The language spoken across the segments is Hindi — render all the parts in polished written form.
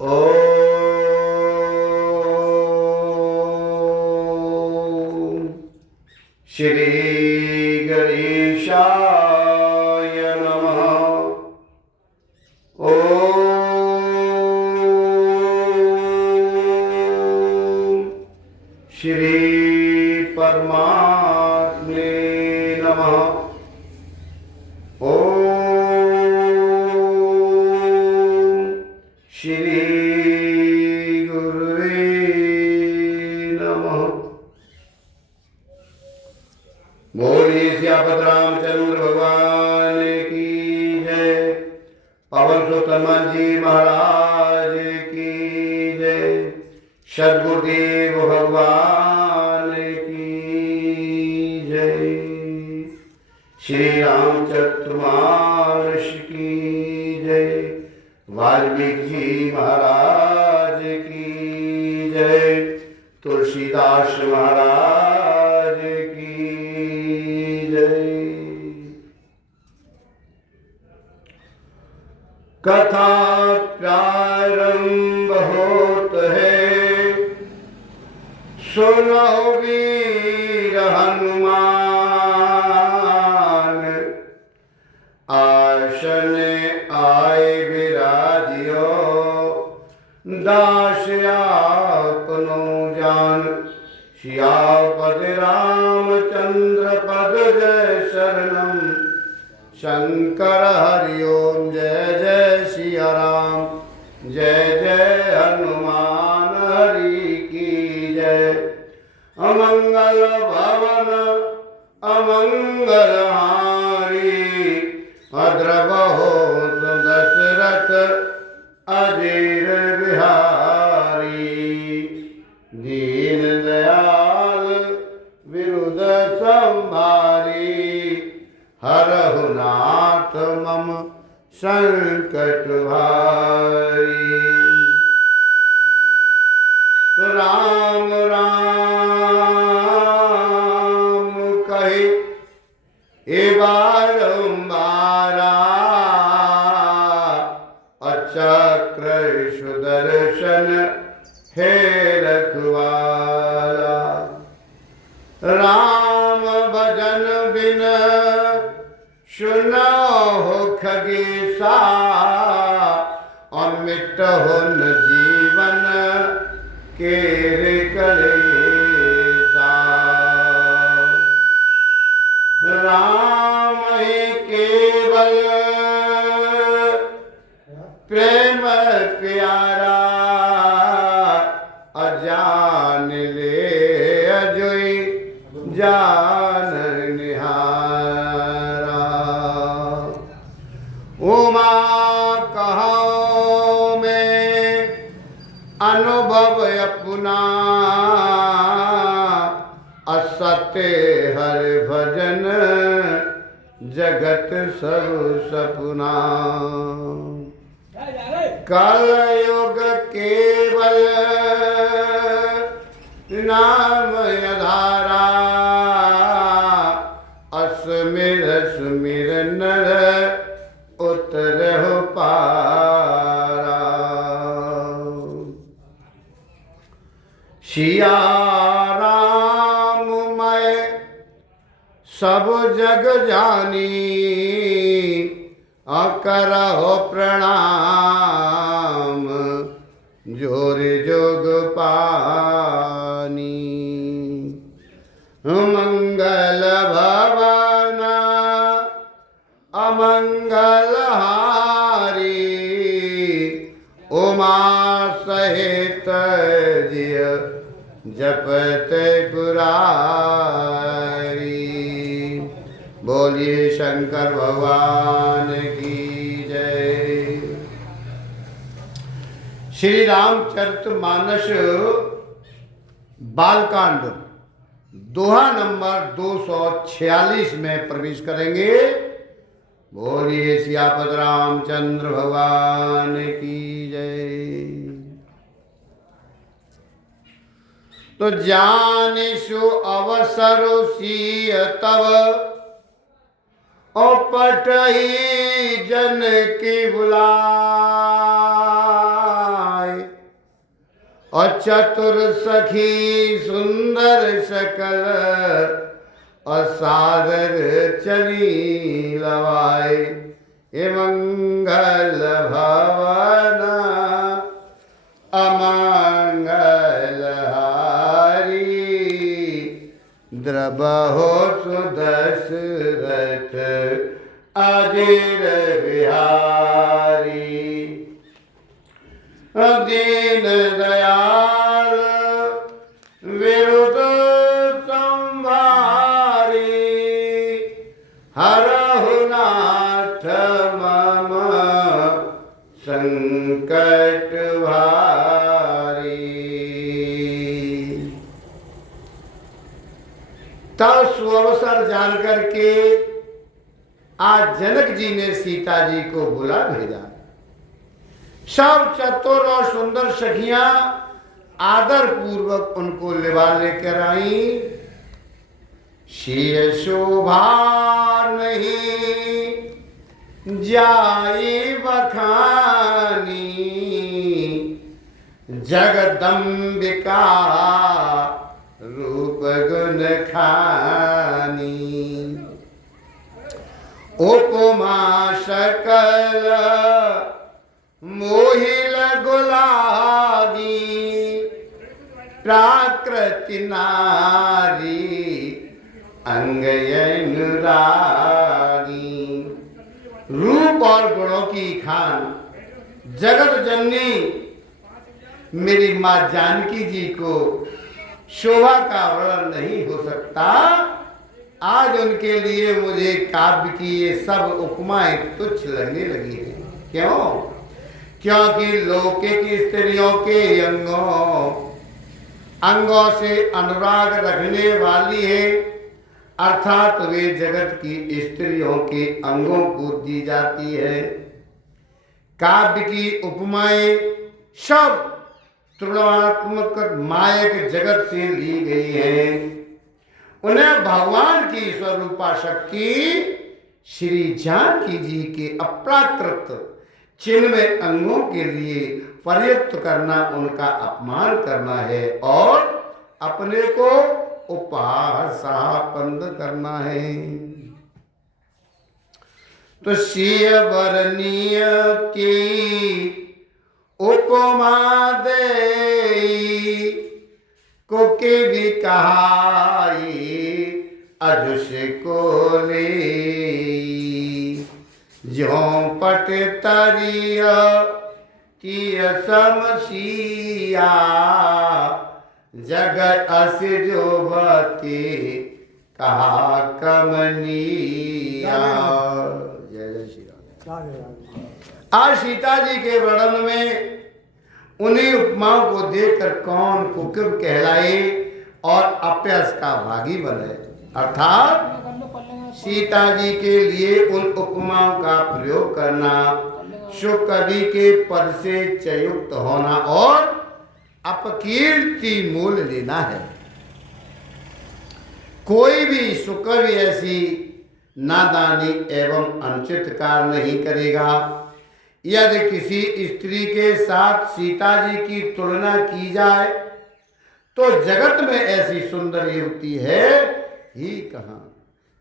ओम श्री गणेशाय नमः। ओम श्री परमात्मे नमः। ओम श्री गुरुवे नमः। बोलिए सियापत रामचंद्र भगवान की जय। पवन सुत हनुमान जी महाराज की जय। सद्गुरुदेव भगवान की जय। श्री रामचरितमानस की जय। वाल्मीकि जी महाराज की जय। तुलसीदास महाराज की जय। कथा प्रारंभ होत है, सुनो वीर हनुमान। आसन आए विराजियो, दास आपनो जान। सियापति रामचंद्र पद जय शरणम। शंकर हरि ओम जय जय सिया राम। जय जय हनुमान हरि की जय। अमंगल भवन अमंगल हारी, अद्रवहो दशरथ अजीर बिहारी। दीन दयाल विरुद्ध संभारी, हरहु नाथ मम संकट भारी। राम राम कहे ए बारंबारा, अचक्र सुदर्शन हे रखवाला। राम भजन बिन सुनो हो खगेसा, अमिट हो न जीवन केरे कलेसा। राम ही केवल प्रेम प्यारा, अजान ले अजोई जान निहारा। उमा कहो में अनुभव अपना, असत्य हर भजन जगत सब सपना। कलयुग केवल नाम आधारा, असमिर सुमिर नर उतरहु पारा। सिया राम मैं सब जग जानी, करहो प्रणाम जोर जोग पानी। मंगल भवन अमंगल हारी, उमा सहित जिय जपत पुरारी। बोलिए शंकर भगवान की जय। श्री रामचरितमानस बालकांड दोहा नंबर 246 में प्रवेश करेंगे। बोलिए सियापत रामचंद्र भगवान की जय। तो जानिसु अवसर सिय तब, औपटही जन की बुलाए। और चतुर सखी सुंदर सकल और सादर चली लवाए हे मंगल भवन अमंगल हारी द्रबहो सुदशरथ अजीर बिहारी दीन दयाल विरुद्ध संभारी हरहु नाथ मम संकट भारी। तब सुअवसर जान करके आज जनक जी ने सीता जी को बुला भेजा। सब चतुर और सुंदर सखियां आदर पूर्वक उनको लिवा लेकर आई। शीय शोभा नहीं जाई बखानी जगदम्बिका रूप गुण खानी उपमा सकल मोहिल गुलाबी प्राकृति नारी अंग अनुरागी। रूप और गुणों की खान जगत जननी मेरी माँ जानकी जी को शोभा का वर्णन नहीं हो सकता। आज उनके लिए मुझे काव्य की ये सब उपमाएं तुच्छ लगने लगी हैं। क्यों? क्योंकि लौकिक स्त्रियों के अंगों से अनुराग रखने वाली है, अर्थात वे जगत की स्त्रियों के अंगों को दी जाती है। काव्य की उपमाएं सब तुलनात्मक मायक जगत से ली गई हैं। उन्हें भगवान की स्वरूपा शक्ति श्री जानकी जी के अप्राकृत चिन्मय अंगों के लिए प्रयुक्त करना उनका अपमान करना है और अपने को उपहासापंद करना है। तो शीय वरणीय की उपमा दे को के भी कहाई अजुष को ले ज्यों पट तरिया की समसिया जगत अस जो बते कहा कमनिया। जय जय श्री राम। आज सीता जी के वर्णन में उन्हीं उपमाओं को देखकर कौन कुकुर कहलाए और अपयस का भागी बने, अर्थात सीता जी के लिए उन उपमाओं का प्रयोग करना, शुभ कवि के पद से चयुक्त होना और अपकीर्ति मूल लेना है। कोई भी सुकवि ऐसी नादानी एवं अनुचित कार्य नहीं करेगा। यदि किसी स्त्री के साथ सीता जी की तुलना की जाए तो जगत में ऐसी सुंदर युवती है ही कहाँ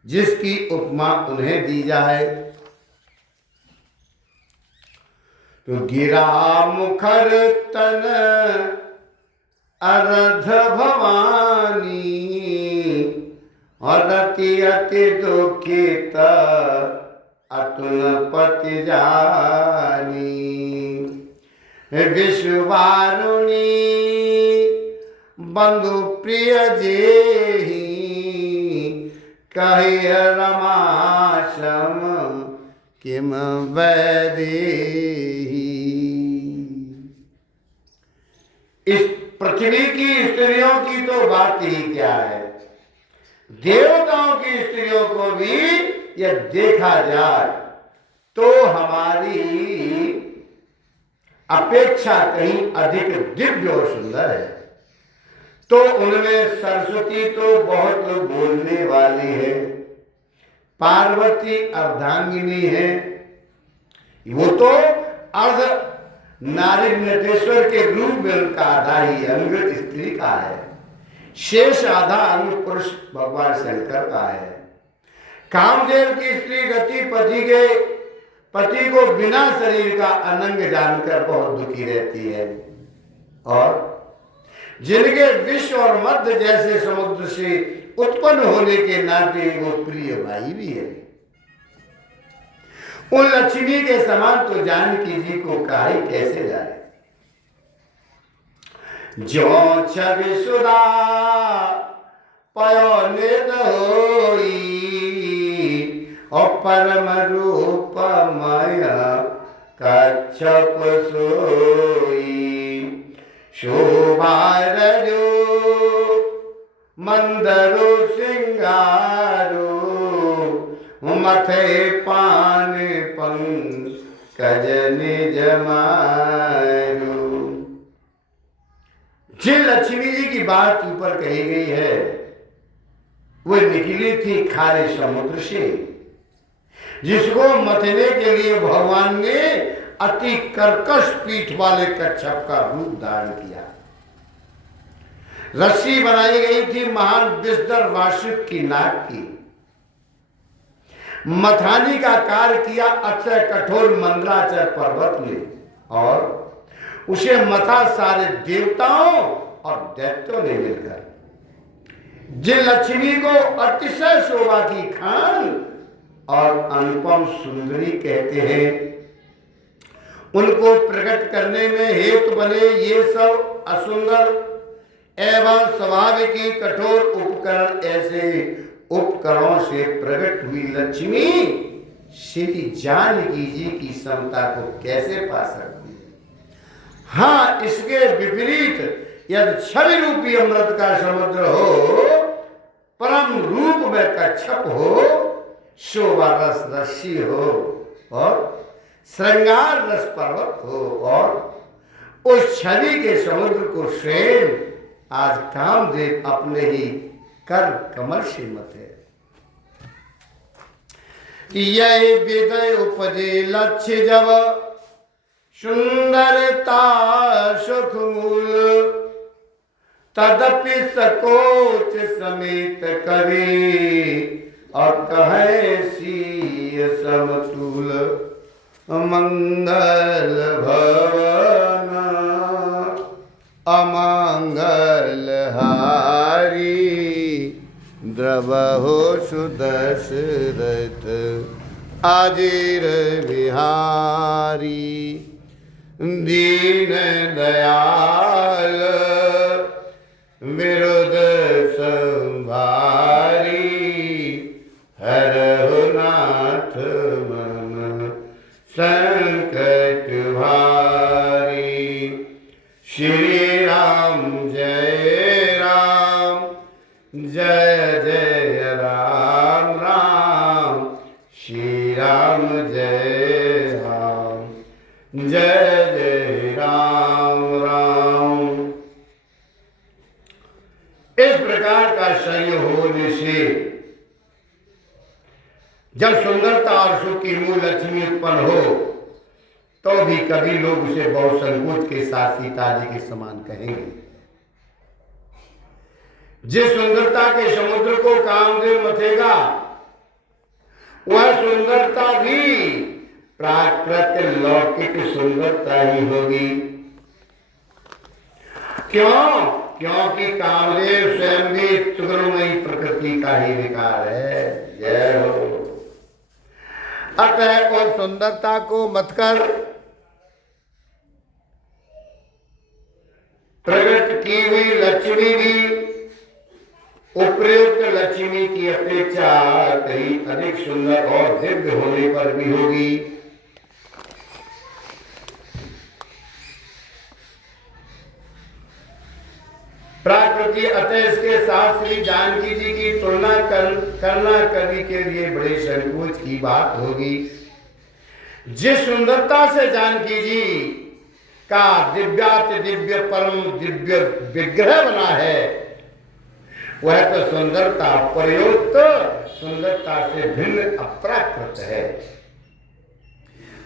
जिसकी उपमा उन्हें दी जाए। तो गिरा मुखर तन अर्ध भवानी और रति अति दुखित अतुल पति जानी विश्ववारुणी बंधु प्रिय जेहि कहि रमाशम किम वैदेही। इस पृथ्वी की स्त्रियों की तो बात ही क्या है, देवताओं की स्त्रियों को भी यह देखा जाए तो हमारी अपेक्षा कहीं अधिक दिव्य और सुंदर है। तो उनमें सरस्वती तो बहुत बोलने वाली है, पार्वती अर्धांगिनी है, वो तो नारी नटेश्वर के रूप में उनका आधा ही अंग स्त्री का है, शेष आधा अंग पुरुष भगवान शंकर का है। कामदेव की स्त्री रति पति को बिना शरीर का अनंग जानकर बहुत दुखी रहती है, और जिनके विश्व और मध्य जैसे समुद्र से उत्पन्न होने के नाते वो प्रिय भाई भी है। उन लक्ष्मी के समान तो जानकी जी को काहे कैसे जाए। जो छवि सुधा पयो निध होई, और परम रूप माया कच्छप सोई। शोभार जो मंदरो सिंगारो, मथे पान पंकज निज मारू। जिन लक्ष्मी जी की बात ऊपर कही गई है वो निकली थी खारे समुद्र से, जिसको मथने के लिए भगवान ने अति कर्कश पीठ वाले कच्छप का रूप धारण किया। रस्सी बनाई गई थी महान विषधर वासुक की नाक की। मथानी का कार्य किया अक्षय कठोर मंदराचल पर्वत ने, और उसे मथा सारे देवताओं और दैत्यों ने मिलकर। जिन लक्ष्मी को अतिशय शोभा की खान और अनुपम सुंदरी कहते हैं, उनको प्रकट करने में हेतु बने ये सब असुंदर एवं स्वाभाविक कठोर उपकरण, ऐसे उपकरणों से प्रकट हुई लक्ष्मी श्री जानकी जी की समता को कैसे पा सकती है। हाँ, इसके विपरीत यदि छवि रूपी अमृत का समुद्र हो, परम रूप में कच्छप हो, शोभा रस रस्सी हो, और श्रृंगार रस पर्वत हो, और उस छवि के समुद्र को स्वयं आज कामदेव अपने ही कर कमल से मथे। यही विदय उपजे लक्ष्य जब, सुंदरता सुख मूल, तदपि सकोच समेत कवि, और कहे सीय समतुल। मंगल भवन अमंगल हारी, द्रवहो सुदशरथ आजिर विहारी। दीन दयाल विरुद्ध संभारी, हरहु नाथ मन संकट भारी। श्री राम जय राम, जय जय राम राम। श्री राम जय राम, जय जय राम राम। इस प्रकार का संयोग होने से जब सुंदरता और सुख की मूल लक्ष्मी उत्पन्न हो, तो भी कभी लोग उसे बहुत संकोच के साथ सीता जी के समान कहेंगे। जिस सुंदरता के समुद्र को कामदेव मथेगा, वह सुंदरता भी प्राकृतिक लौकिक सुंदरता ही होगी। क्यों? क्योंकि कामदेव स्वयं भी सुगुणमयी प्रकृति का ही विकार है। जय हो। अतः उस सुंदरता को मतकर प्रकट की हुई लक्ष्मी भी उपयुक्त लक्ष्मी की अपेक्षा कहीं अधिक सुंदर और दिव्य होने पर भी होगी। प्रकृति अतः इसके साथ श्री जानकी जी की तुलना करना कवि के लिए बड़े संकोच की बात होगी। जिस सुंदरता से जानकी जी का दिव्याति दिव्य परम दिव्य विग्रह बना है, वह तो सुंदरता प्रयुक्त सुंदरता से भिन्न अप्राकृत है।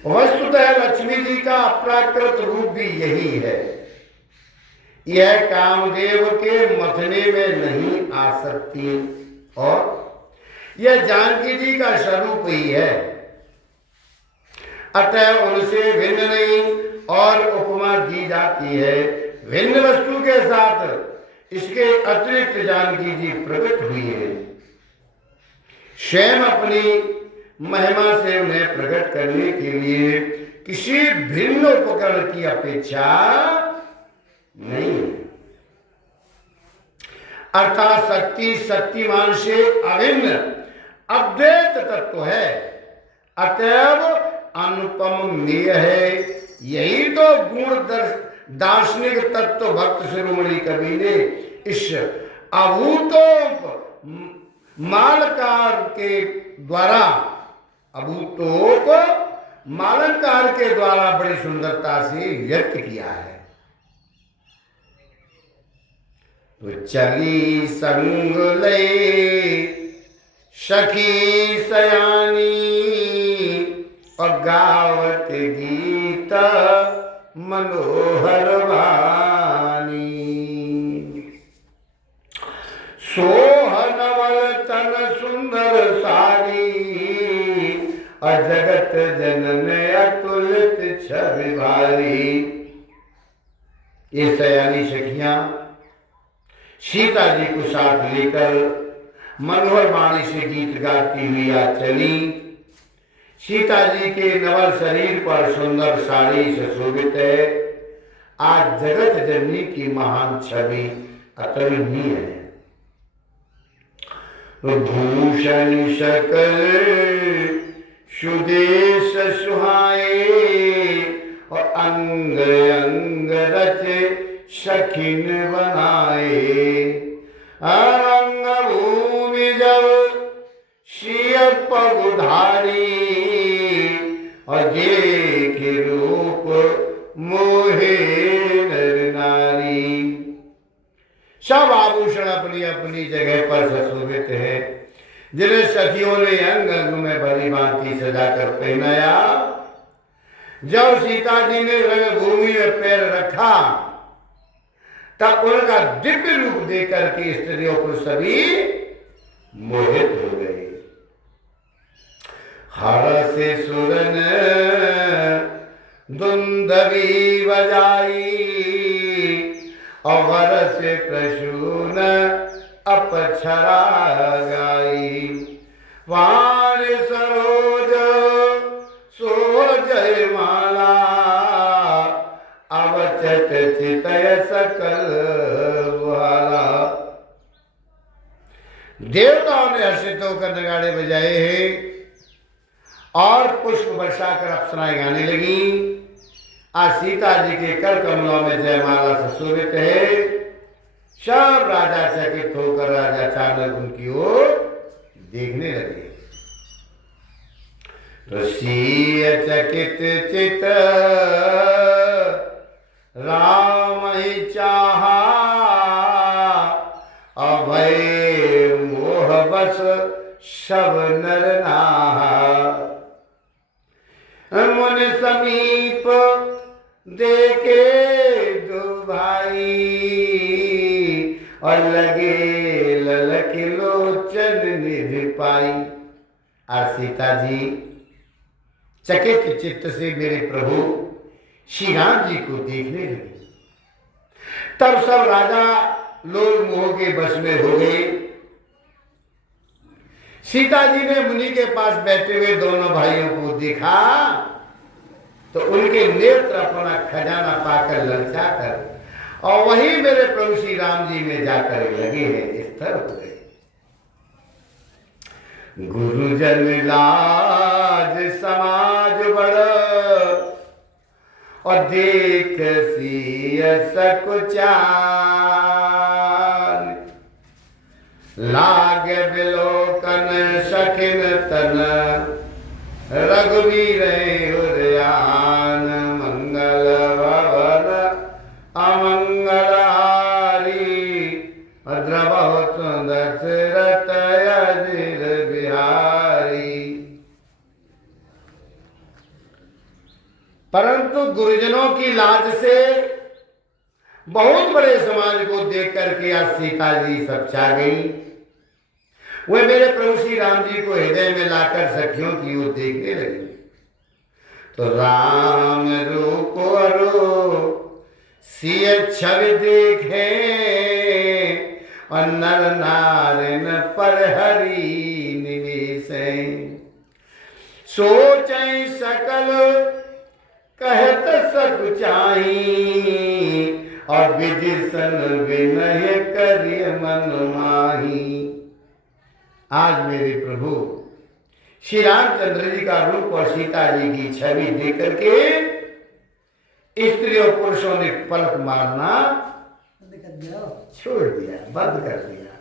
वस्तुतः लक्ष्मी जी का अप्राकृत रूप भी यही है। यह कामदेव के मथने में नहीं आ सकती और यह जानकी जी का स्वरूप ही है, अतः उनसे भिन्न नहीं और उपमा दी जाती है। भिन्न वस्तु के साथ इसके अतिरिक्त जानकी जी प्रकट हुई है। स्वयं अपनी महिमा से उन्हें प्रकट करने के लिए किसी भिन्न उपकरण की अपेक्षा नहीं है। अर्थात शक्ति शक्तिमान से अभिन्न अद्वैत तत्व है, अतएव अनुपम मेय है। यही तो गुण दार्शनिक तत्व भक्त शिरोमणि कवि ने इस अभूतोप मालकार के द्वारा मालंकार के द्वारा बड़ी सुंदरता से व्यक्त किया है। तो चली संग लय सखी सयानी और गावत गीत मनोहर वाणी। सोहनवल तन सुंदर सारी और जगत जनन अतुलित छवि भारी। ये सयानी सखियां सीता जी को साथ लेकर मनोहर वाणी से गीत गाती हुई आ चली। सीता जी के नवल शरीर पर सुंदर साड़ी सुशोभित है। आज जगत जननी की महान छवि अतुलनीय है। भूषण सकल सुदेश सुहाए और अंग अंग रचे शखिन बनाए। रंग भूमि जब शिय पगुधारी और देख रूप मोहे नर नारी। सब आभूषण अपनी अपनी जगह पर सुशोभित है, जिन्हें सखियों ने अंग अंग में भली भांति सजाकर पहनाया। जब सीता जी ने रणभूमि में पैर रखा तब उनका दिव्य रूप देखकर के स्त्रियों को सभी मोहित हो गए। हर से सुरन दुंदवी बजाई और वर से प्रसून अपछरा गाई। वाण सरोज सो जय माला अवचट चितय सकल वाला। देवताओं ने हर्षित होकर नगाड़े बजाए हैं और पुष्प वर्षा कर अप्सराएं गाने लगी। आज सीता जी के कर कमलों में जयमाला सुशोभित है। सब राजा चकित होकर राजा चाणक्य उनकी ओर देखने लगे। तो सीय चकित चित राम ही चाहा अभय मोह बस सब नर नाहा। मन समीप देखे दो भाई और लगे ललक लोचन निधि पाई। और सीता जी चकित चित्त से मेरे प्रभु श्री राम जी को देखने लगे। तब सब राजा लोग मोह के बस में हो गए। सीता जी ने मुनि के पास बैठे हुए दोनों भाइयों को देखा तो उनके नेत्र अपना खजाना पाकर ललचाकर और वही मेरे प्रभु श्री राम जी में जाकर लगे हैं, स्थिर हो गए। गुरुजन लाज समाज बड़ और देख सी सकुचार। लाग बिलोकन सखिन तन रघुवीर उदयान। मंगल भवन अमंगलहारी द्रवहु दशरथ अजिर बिहारी। बहुत बड़े समाज को देख करके आज सीता जी सब छा गई। वे मेरे प्रभु श्री राम जी को हृदय में लाकर सखियों की ओर देखने लगी। तो राम रूप अरो सिय छवि देखे और नर नारिन पर हरि निवेश। सोचै सकल कहत सकुचाई और विदिशन विनय करिय मन माही। आज मेरे प्रभु श्री रामचंद्र जी का रूप और सीता जी की छवि देख करके स्त्री और पुरुषों ने पलक मारना छोड़ दिया, बंद कर दिया।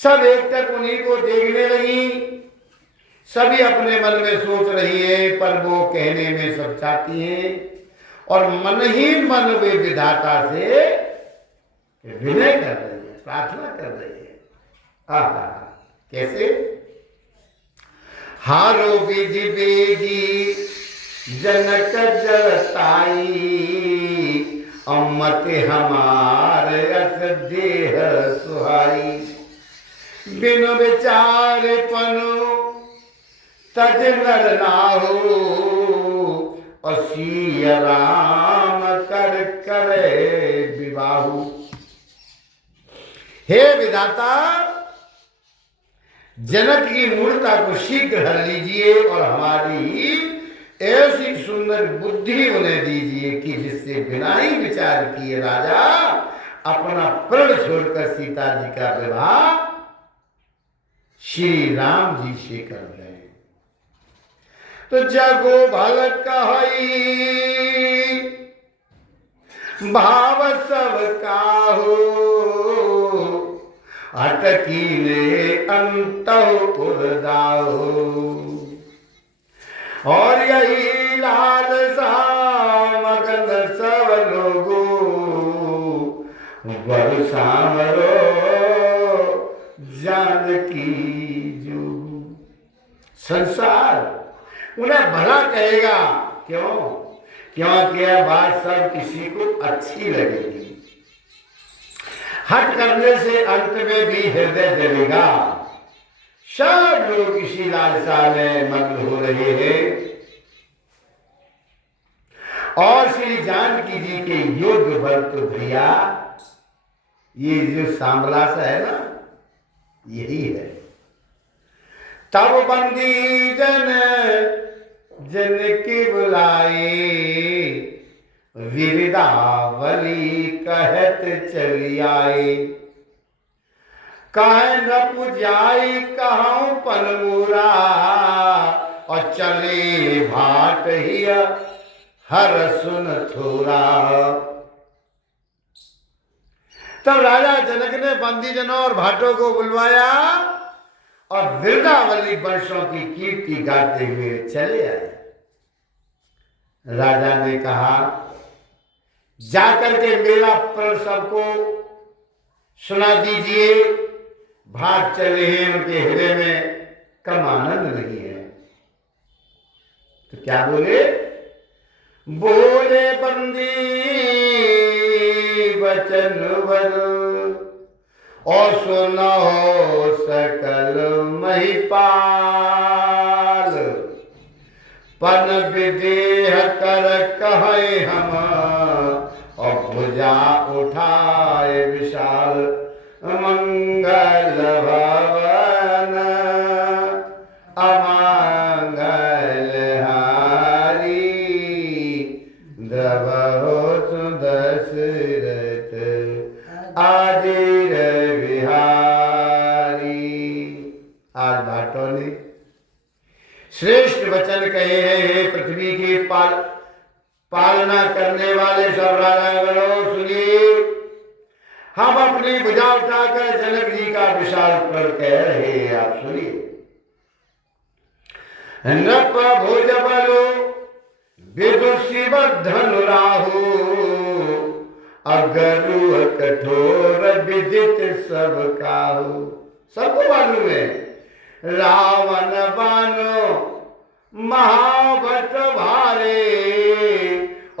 सब एकटक उन्हीं को देखने लगी। सभी अपने मन में सोच रही है, पर वो कहने में सब चाहती है और मन ही मन वे विधाता से विनय कर रही है, प्रार्थना कर रही है। आहा, कैसे? हारो विधि बेगी जनक जलताई अमत हमार अस देह सुहाई। बिनु विचार पनु तज नर नाहु असी राम कर करे विवाहु। हे विधाता, जनक की मूर्ता को शीघ्र हर लीजिए और हमारी ऐसी सुंदर बुद्धि उन्हें दीजिए कि जिससे बिना ही विचार किए राजा अपना प्रण छोड़कर सीता जी का विवाह श्री राम जी से कर दें। तो जगो भल कहई भाव सब काहू अटकी ने अंतः और यही लालसा मगन सब लोगो बरसामरो जानकी जो। संसार उन्हें भला कहेगा, क्यों? क्योंकि यह बात सब किसी को अच्छी लगेगी। हट करने से अंत में भी हृदय जलेगा। सब लोग इसी लालसा में मग्न हो रहे हैं और श्री जानकी जी के योग्य वर तो भैया ये जो सांबलासा है ना, यही है। तब बंदी जन जन के बुलाए विरदावली कहत चली आए। कह न पुजाई कहूं पनमूरा और चले भाट ही हर सुन थोरा। तब राजा जनक ने बंदी जनों और भाटों को बुलवाया और विरदावली वर्षों की कीर्ति गाते हुए चले आए। राजा ने कहा, जाकर के मेरा प्रण सबको सुना दीजिए। भाग चले हैं, उनके हृदय में कम आनंद नहीं है। तो क्या बोले? बोले बंदी वचन वर और सुनो सकल महिपाल। पन विदेह कर कहे हम और भुजा उठाए विशाल मंगल भवन अमंगल हारी द्रवो सुदशरथ आदिर विहारी। आज भाटों ने श्रेष्ठ वचन कहे हैं। पृथ्वी की पालना करने वाले सब राजागणों, सुनिए। हम अपनी भुजा उठाकर जनक जी का विशाल प्रण कह रहे हैं, आप सुनिए। नप भुज बलो विदुषी धनुराहु अगरु कठोर विदित सब काहू। सबको मालूम है रावण बानो महाभट भारे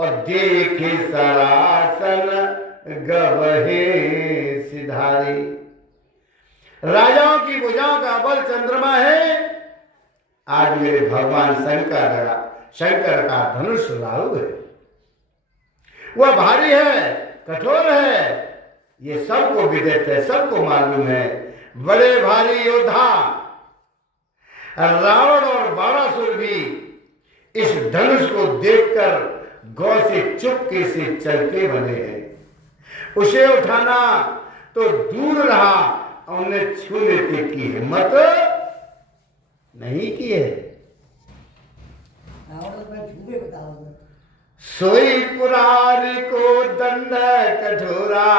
और देखे सरासन गवहे सिधारी। राजाओं की भुजाओं का बल चंद्रमा है, आज मेरे भगवान शंकर का धनुष राहु है। वह भारी है, कठोर है, ये सबको विदित है, सबको मालूम है। बड़े भारी योद्धा रावण और बाणासुर भी इस धनुष को देखकर गौ से चुपके से चलते बने हैं। उसे उठाना तो दूर रहा, उन्हें छूने की हिम्मत नहीं की है। सोई पुरारी को दंड कठोरा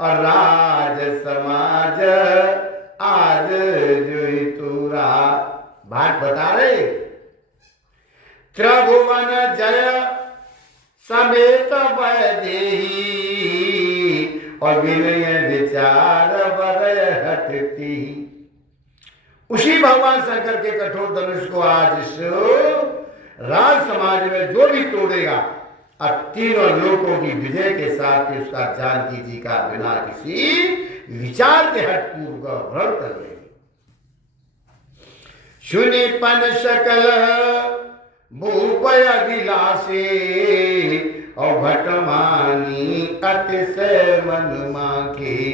और राज समाज आज जोई तूरा। बात बता रहे, त्रिभुवन जय समेत वैदेही और विनय विचार वरय हटती। उसी भगवान शंकर के कठोर धनुष को आज इस राज समाज में जो भी तोड़ेगा, अब तीनों लोकों की विजय के साथ ही उसका जानकी जी का बिना किसी विचार के हट पूर्व का व्रण कर लेंगे। सुनिपन सकल भूपय विलासे और भटमानी अतिशय मन मांगे।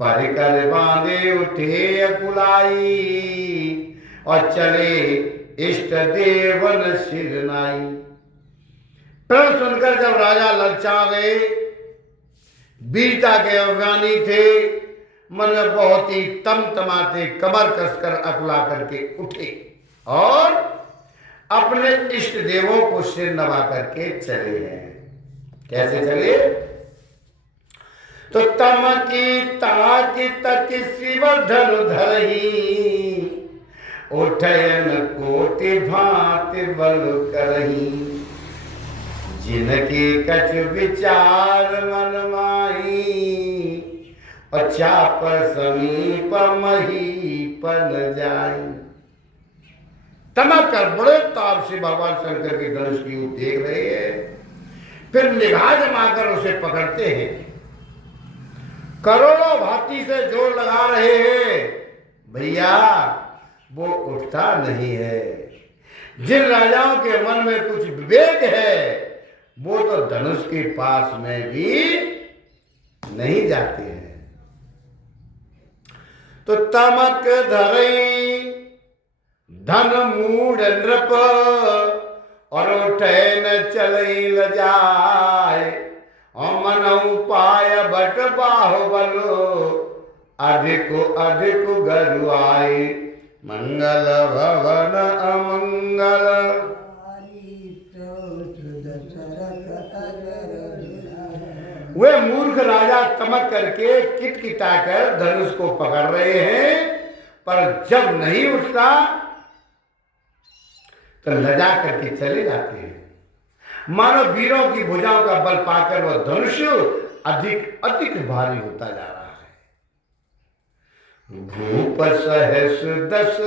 परिकर बांधे उठे अकुलाई और चले इष्ट देवन सिरनाई। प्रण सुनकर जब राजा ललचा गए, वीरता के अफगानी थे, मन में बहुत ही तमतमाते कमर कसकर अकुला करके उठे और अपने इष्ट देवों को सिर नवा करके चले हैं। कैसे चले? तो तम की ताकि तक शिव धनु धरही उठयन कोटि भांति बल करही। जिनके कछ विचार मन माही और चाप समीप महीपन जाई। तमक कर बड़े ताप से भगवान शंकर के धनुष की ओर देख रहे हैं, फिर निगाह जमाकर उसे पकड़ते हैं। करोड़ों भांति से जोर लगा रहे हैं, भैया वो उठता नहीं है। जिन राजाओं के मन में कुछ विवेक है वो तो धनुष के पास में भी नहीं जाते हैं। तो तमक धरई धन मूढ़ नृप और उठे न चलई ल जाए। और मन उपाय बट बाहुबलो अधिक अधिक गरुआए। मंगल भवन अमंगल वे मूर्ख राजा तमक करके किटकिटाकर धनुष को पकड़ रहे हैं, पर जब नहीं उठता तो लजा करके चले जाते हैं। मानो वीरों की भुजाओं का बल पाकर वह धनुष अधिक अधिक भारी होता जा रहा है। भूप सहस दस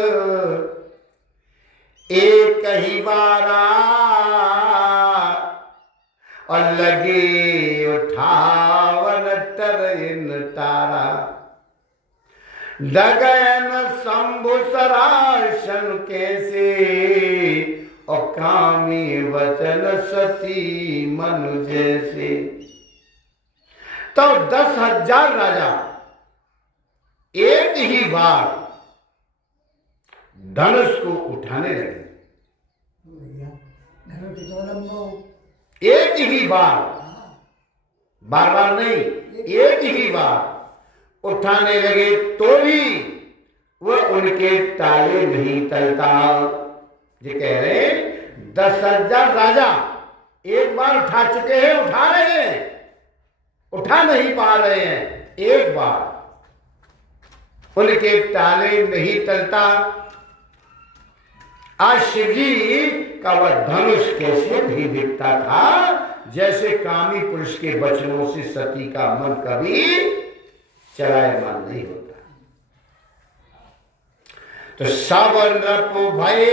एक ही बारा और लगे उठावन टरइन तारा। डगयन शंभु सरासन कैसे और कामी वचन सती मनु जैसे। तो 10,000 राजा एक ही बार धनुष को उठाने लगे। एक ही बार, बार बार नहीं, एक ही बार उठाने लगे तो भी वह उनके ताले नहीं तलता। ये कह रहे 10,000 राजा एक बार उठा चुके हैं, उठा रहे हैं, उठा नहीं पा रहे हैं। एक बार उनके ताले नहीं तलता। आज शिव जी का वह धनुष कैसे भी दिखता था जैसे कामी पुरुष के वचनों से सती का मन कभी चलायमान नहीं होता। तो सब नृप भय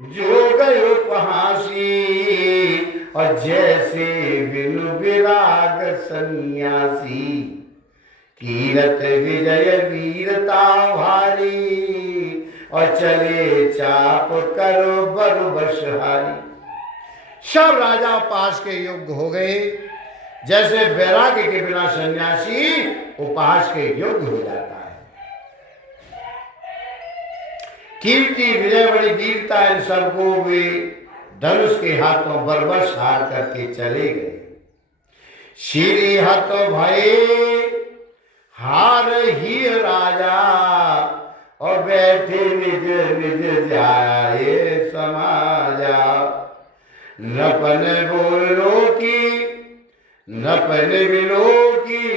जो गयो पहासी, और जैसे बिनु विराग सन्यासी, कीरत विजय वीरता भारी, और चले चाप करो बरु बशहारी। सब राजा पास के योग्य हो गए, जैसे वैराग्य के बिना सन्यासी उपहास के योग्य हो जाता है। कीर्ति विजय बड़ी वीरता इन सबको वे धनुष के हाथों बरबस हार करके चले गए। श्री हत भये हार ही राजा, और बैठे निज निज जाए समाजा। नपन बोलो की नपन बिलो की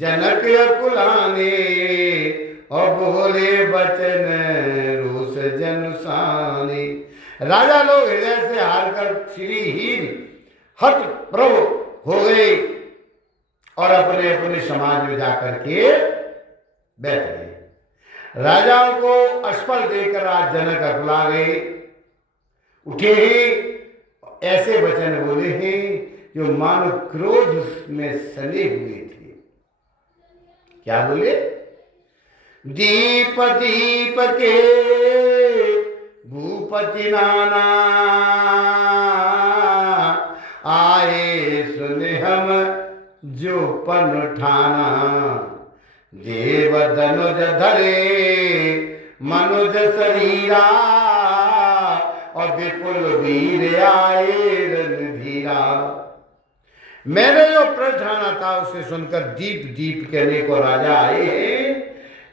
जनक अकुलाने, और बोले बचन रूस जनसाने। राजा लोग हृदय से हारकर श्रीहीन हत प्रभु हो गए और अपने अपने समाज में जाकर के बैठ गए। राजाओं को असफल देकर आज जनक अकुला गए, उठे हैं, ऐसे वचन बोले हैं जो मानो क्रोध में सने हुए थे। क्या बोले? दीप दीप के भूपति नाना, आए सुने हम जो पन ठाना। देव धनुज धरे मनुज शरीरा, और विपुल वीर आए रणधीरा। मैंने जो प्रण ठाना था उसे सुनकर दीप दीप के अनेकों राजा आए।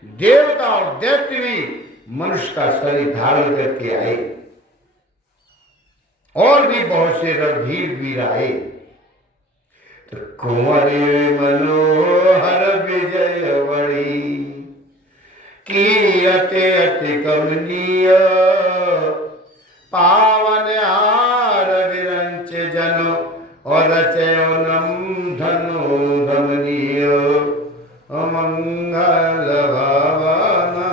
देवता और दैत्य भी मनुष्य का शरीर धारण करके आए, और भी बहुत से रणधीर वीर आए। तो कुंवर मनोहर विजय बड़ी, की अति अति कमनीय। पावन आर विरंच जनो, और चयनम धनो धमनीय। मंगल भावना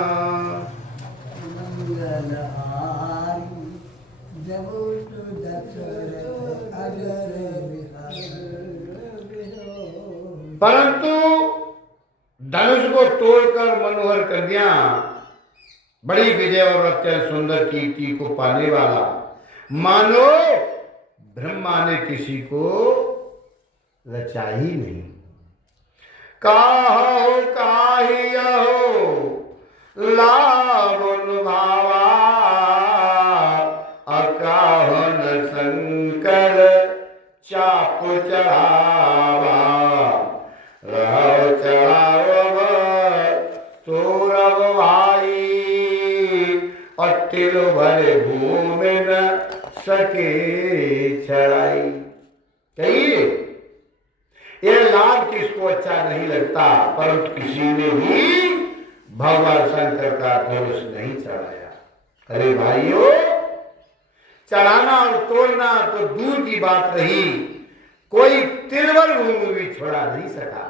मंगल हारी, जबु दशरथ अजर परंतु धनुष को तोड़कर मनोहर कन्या, बड़ी विजय और अत्यंत सुंदर कीर्ति को पाने वाला, मानो ब्रह्मा ने किसी को रचा ही नहीं। काहो काहियो लावन भावा, अकाहन शंकर चाप चढ़ावा। रहो चढ़ाव तोरव भाई, और तिल भर भूमि न सके छड़ाई। कहिए ये लाभ किसको अच्छा नहीं लगता, परंतु किसी ने भी भगवान शंकर का धनुष नहीं चढ़ाया। अरे भाइयों, चढ़ाना और तोड़ना तो दूर की बात रही, कोई तिलवर भूमि भी छोड़ा नहीं सका।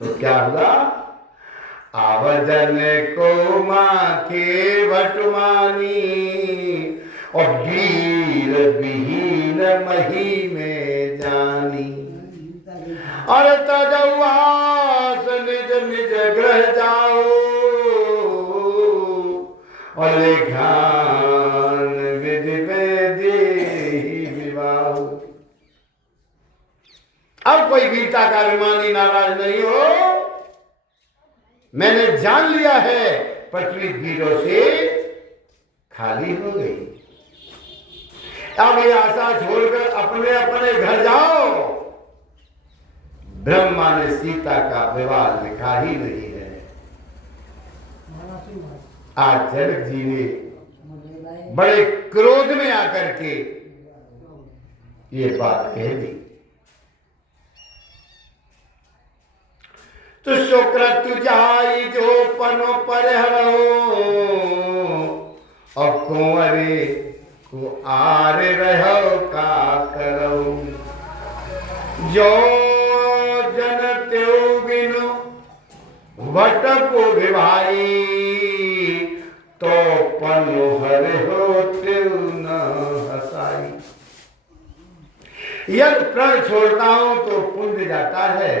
तो क्या हुआ? आवजन को माँ के भटमानी, और वीर विहीन मही में जानी। और तजवास निज निज ग्रह जाओ, और लेखान विधि में देहि विवाह। अब कोई वीरता का अभिमानी नाराज नहीं हो। मैंने जान लिया है पृथ्वी वीरों से खाली हो गई। अब ये आशा छोड़कर अपने अपने घर जाओ। ब्रह्मा ने सीता का विवाह लिखा ही नहीं है। आज जनक जी ने बड़े क्रोध में आकर के ये बात कह दी। तो शुक्र जाई जो पनो पर हरो, और कुंवरे को आर रहो का करो। जो जन त्यो बिनु भट को विभाई, तो पनोहर होते न हसाई। यदि प्रण छोड़ता हूं तो पुण्य जाता है,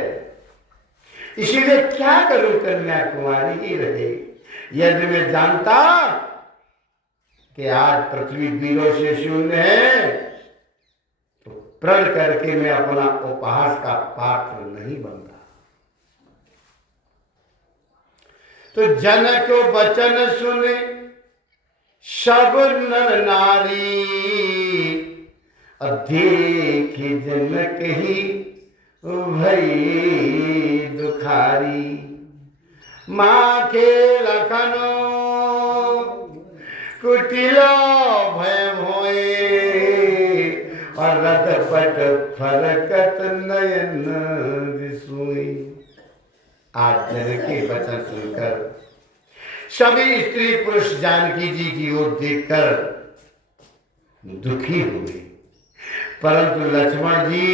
इसीलिए क्या करूं कन्या कुमारी ही रहे। यदि मैं जानता कि आज पृथ्वी वीरों से शून्य है तो प्रण करके मैं अपना उपहास का पात्र नहीं बनता। तो जनक वचन सुने सब नर नारी, और देखी जनक ही भई दुखारी। माँ के लखनो कुटिलो भय भोए, और रथपट फरकत नयन दिसुई। आज जनक के वचन सुनकर सभी स्त्री पुरुष जानकी जी की ओर देखकर दुखी हुए, परंतु लक्ष्मण जी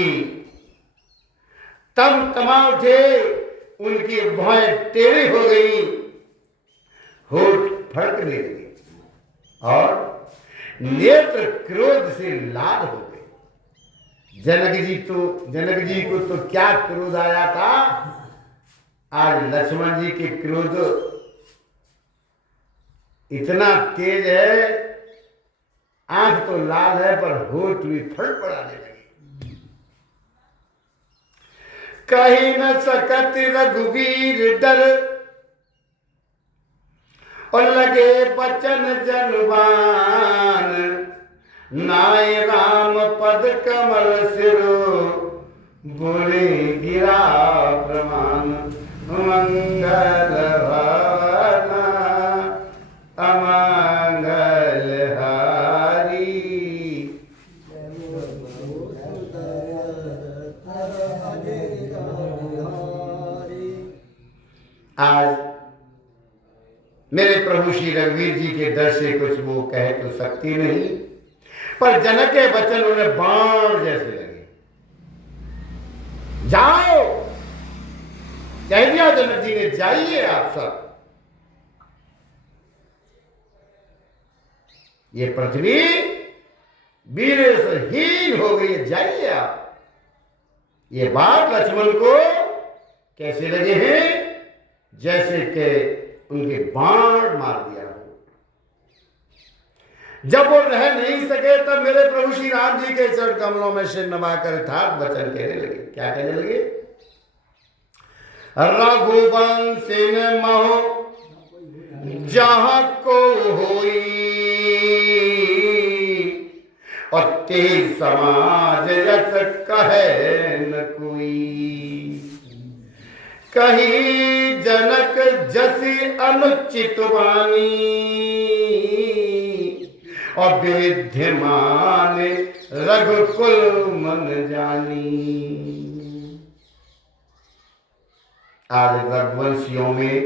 तब तमा उठे, उनकी भौहें टेढ़ी हो गई, होठ फड़कने लगे और नेत्र क्रोध से लाल हो गए। जनक जी को तो क्या क्रोध आया था, आज लक्ष्मण जी के क्रोध इतना तेज है, आंख तो लाल है पर होठ भी फड़फड़ाने लगे। कहीं न सकत रघुवीर डर, और लगे बचन जनवान। नाय राम पद कमल सिरो, बोले गिरा प्रमाण। मंगल भावना अमंगल हारी। आज मेरे प्रभु श्री रघुवीर जी के दर से कुछ वो कह तो सकती नहीं, पर जनक के वचन उन्हें बाण जैसे लगे। जाओ, कह दिया जनक जी ने, जाइए आप सब। ये पृथ्वी वीर से हीन हो गई है, जाइए आप। ये बात लक्ष्मण को कैसे लगे हैं, जैसे कि उनके बाण मार दिया हो। जब वो रह नहीं सके तब मेरे प्रभु श्री राम जी के चरण कमलों में सिर नवाकर था वचन कहने लगे। क्या कहने लगे? रघुवंश महो जहां को होई, और ते समाज यस कहे न कोई। कहीं जनक जसी अनुचित वाणी, और विद्यमान रघुकुल मन जानी। आज रघुवंशियों में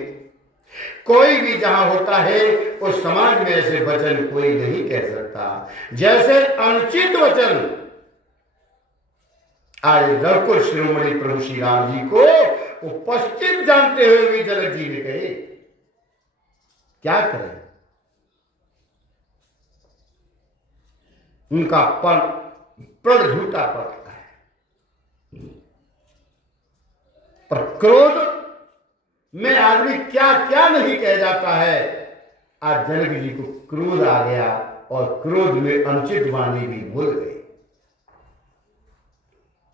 कोई भी जहां होता है उस समाज में ऐसे वचन कोई नहीं कह सकता जैसे अनुचित वचन आज रघुकुल शिरोमणि प्रभु श्री राम जी को उपस्थित जानते हुए भी जनक जी ने कहे। क्या करें, उनका प्रण झूठा पड़ता है। पर क्रोध में आदमी क्या क्या नहीं कह जाता है। आज जनक जी को क्रोध आ गया और क्रोध में अनुचित वाणी भी बोल गए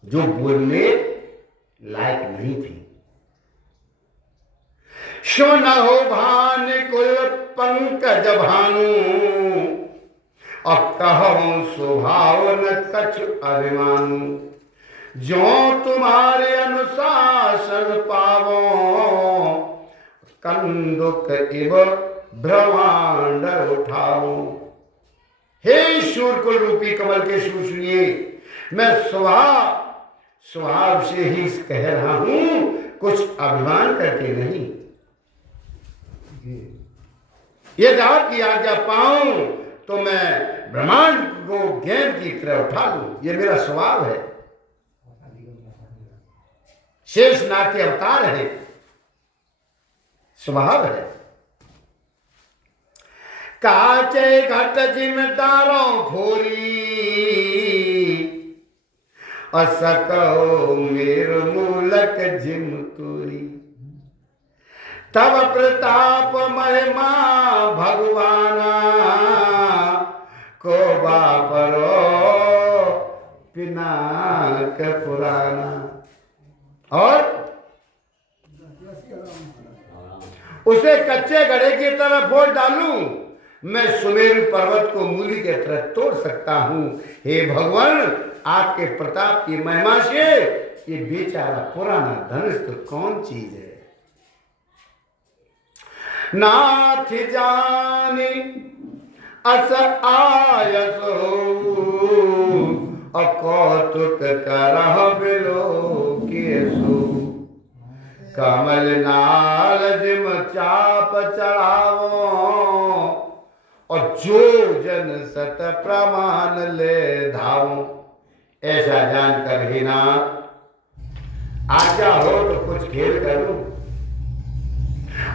जो बोलने लायक नहीं थी। शो न हो भान कुल पंकज भानु, और कहो स्वभाव न कछु अभिमानु। जो तुम्हारे अनुशासन पावो, कंदुक इव ब्रह्मांड उठाओ। हे शूरकुल रूपी कमल के शूर सुनिए, मैं स्वभाव से ही कह रहा हूं, कुछ अभिमान करके नहीं। यदि आपकी आज्ञा पाऊं तो मैं ब्रह्मांड को गेंद की तरह उठा लूं, यह मेरा स्वभाव है। शेषनाग के अवतार है, स्वभाव है। काचे घट जिमदारों फोरी असको मेर मूलक जिम तुरी। तब प्रताप महिमा भगवाना को बापरो पिनाक पुराना। और उसे कच्चे घड़े की तरह फोड़ डालूं, मैं सुमेरु पर्वत को मूली के तरह तोड़ सकता हूं। हे भगवान, आपके प्रताप की महिमा से ये बेचारा पुराना धनुष तो कौन चीज है। नाथ जानी अस आयस अकौतुक करह बिलो केसु। कमल नाल जिम चाप चढ़ावो और जो जन सत प्रमाण ले धावो। ऐसा जानकर ही ना आज्ञा हो तो कुछ खेल करूं।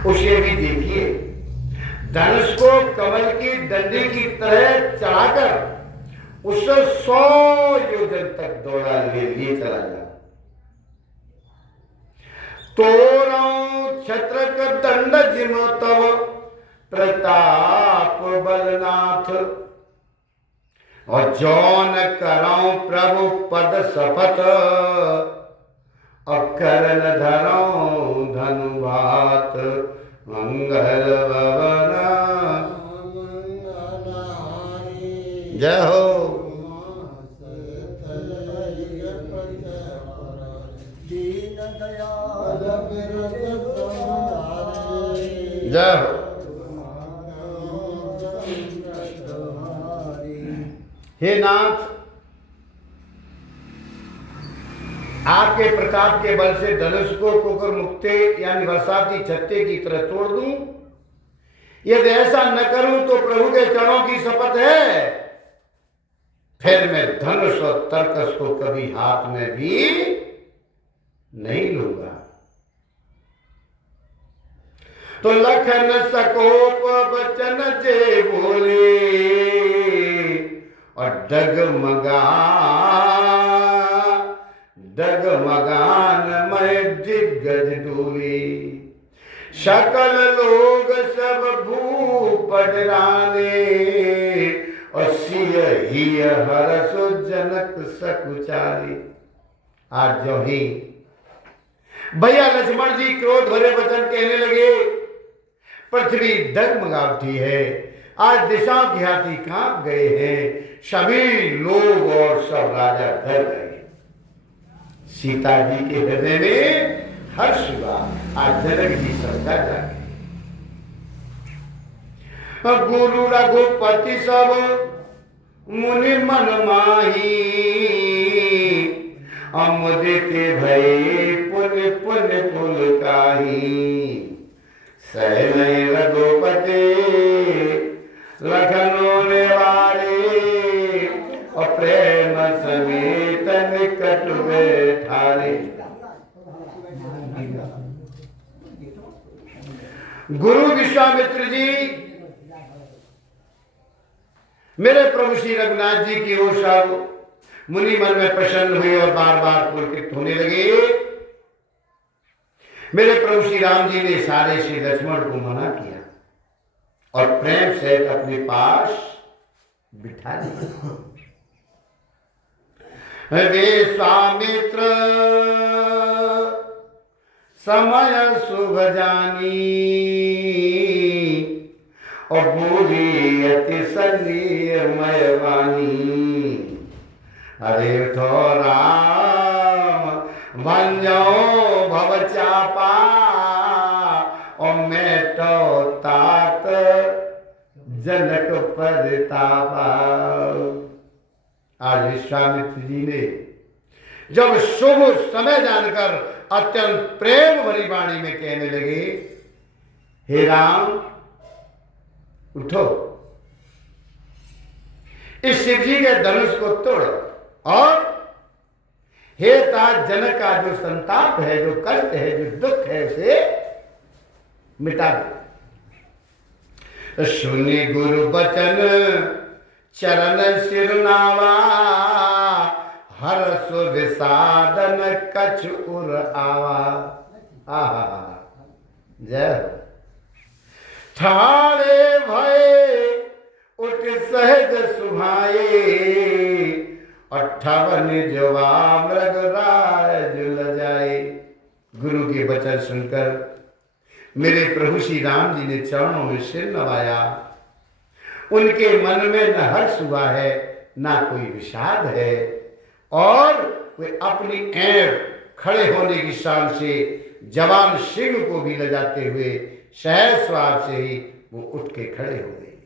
उसे भी देखिए, धनुष को कमल की डंडी की तरह चढ़ाकर उसे 100 योजन तक दौड़ा लिए चला गया। तोरण छत्र का दंड जिम तब प्रताप बलनाथ। और जौन कराऊं प्रभु पद शपथ और करण धराऊं धनुभात। मंगल भवन जय हो। जय हो। हे नाथ, आपके प्रताप के बल से धनुष को कुकर मुक्ते यानी बरसाती छत्ते की तरह तोड़ दूं। यदि ऐसा न करूं तो प्रभु के चरणों की शपथ है, फिर मैं धनुष और तरकस को कभी हाथ में भी नहीं लूंगा। तो लखन सकोप बचन जे बोले और डगमगान में दिग्गज डूली। सकल लोग सब भूप डराने और सिय ही हरस जनक सकुचारी। आज जो ही भैया लक्ष्मण जी क्रोध भरे वचन कहने लगे, पृथ्वी डगमगा उठी है, आज दिशाओं की हाथी कांप गए हैं, सभी लोग और सब राजा डर गए। सीता जी के हृदय में हर्ष हुआ, आज जनक जी सरका जागे। गुरु रघुपति सब मुनि मन माही अमुदित भय पुन पुन पुन काही। सहनय रघुपति लखनऊ निवारे और प्रेम समेत निकट बैठारे। गुरु विश्वामित्र जी मेरे प्रभु श्री रघुनाथ जी की ओर सब मुनि मन में प्रसन्न हुए और बार बार पुलकित होने लगे। मेरे प्रभु श्री राम जी ने सारे श्री लक्ष्मण को मना किया और प्रेम से अपने पास बिठा दिया। वे स्वामित्र समय शुभ जानी और बूढ़ी अति संमय वाणी। अरे तो राम भंजो भव चापा और मैं तो तात जनक परतापा। आज विश्वामित्र जी ने जब शुभ समय जानकर अत्यंत प्रेम भरी वाणी में कहने लगे, हे राम उठो, इस शिव जी के धनुष को तोड़ो और हे तात जनक का जो संताप है, जो कष्ट है, जो दुख है, उसे मिटा दो। सुनि गुरु बचन चरण सिरनावा, हर्ष विषादन कछ उर आवा। आहा जय हो। ठाड़े भय उठ सहज सुभाए, 58 जवा मृग राज लजाए। गुरु के वचन सुनकर मेरे प्रभु श्री राम जी ने चरणों में सिर नवाया। उनके मन में न हर्ष हुआ है, ना कोई विषाद है, और वे अपनी ऐब खड़े होने की शान से जवान सिंह को भी ले जाते हुए सहज स्वार से ही वो उठ के खड़े हो गए।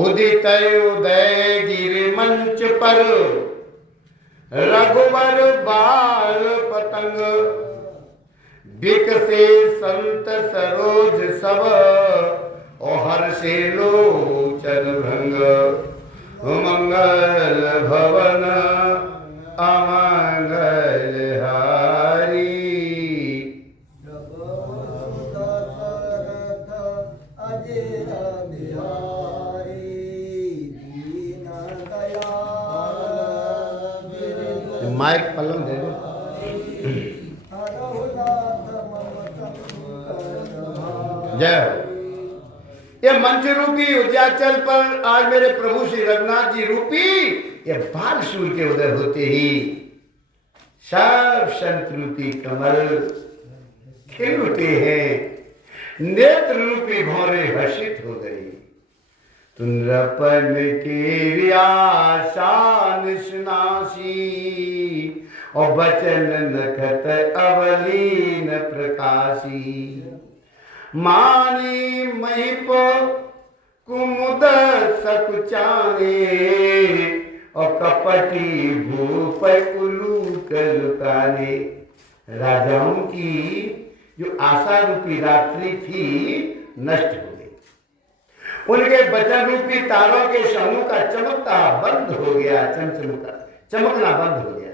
उदित उदय गिरि मंच पर, रघुवर बाल पतंग, बिकसे संत सरोज सब, और हर्षे लोचन भंग। मंगल भवन अमंगल हारी, माइक पलम दे दो। जय हो। ये मंच रूपी उद्याचल पर आज मेरे प्रभु श्री रघुनाथ जी रूपी ये बाल सूर्य के उदय होते ही सब संत रूपी कमल खिल उठे हैं, नेत्र रूपी भौरे हर्षित हो गई। तुंद्रपन के आसान सुनासी, और बचन नखत अवलीन प्रकाशी। मानी महिप कुमुद सकुचाने, और कपटी भूप उलूक लुकाने। राजाओं की जो आशा रूपी रात्रि थी नष्ट हो गई। उनके वचन रूपी तारों के समूह का चमकता बंद हो गया, चमकना बंद हो गया,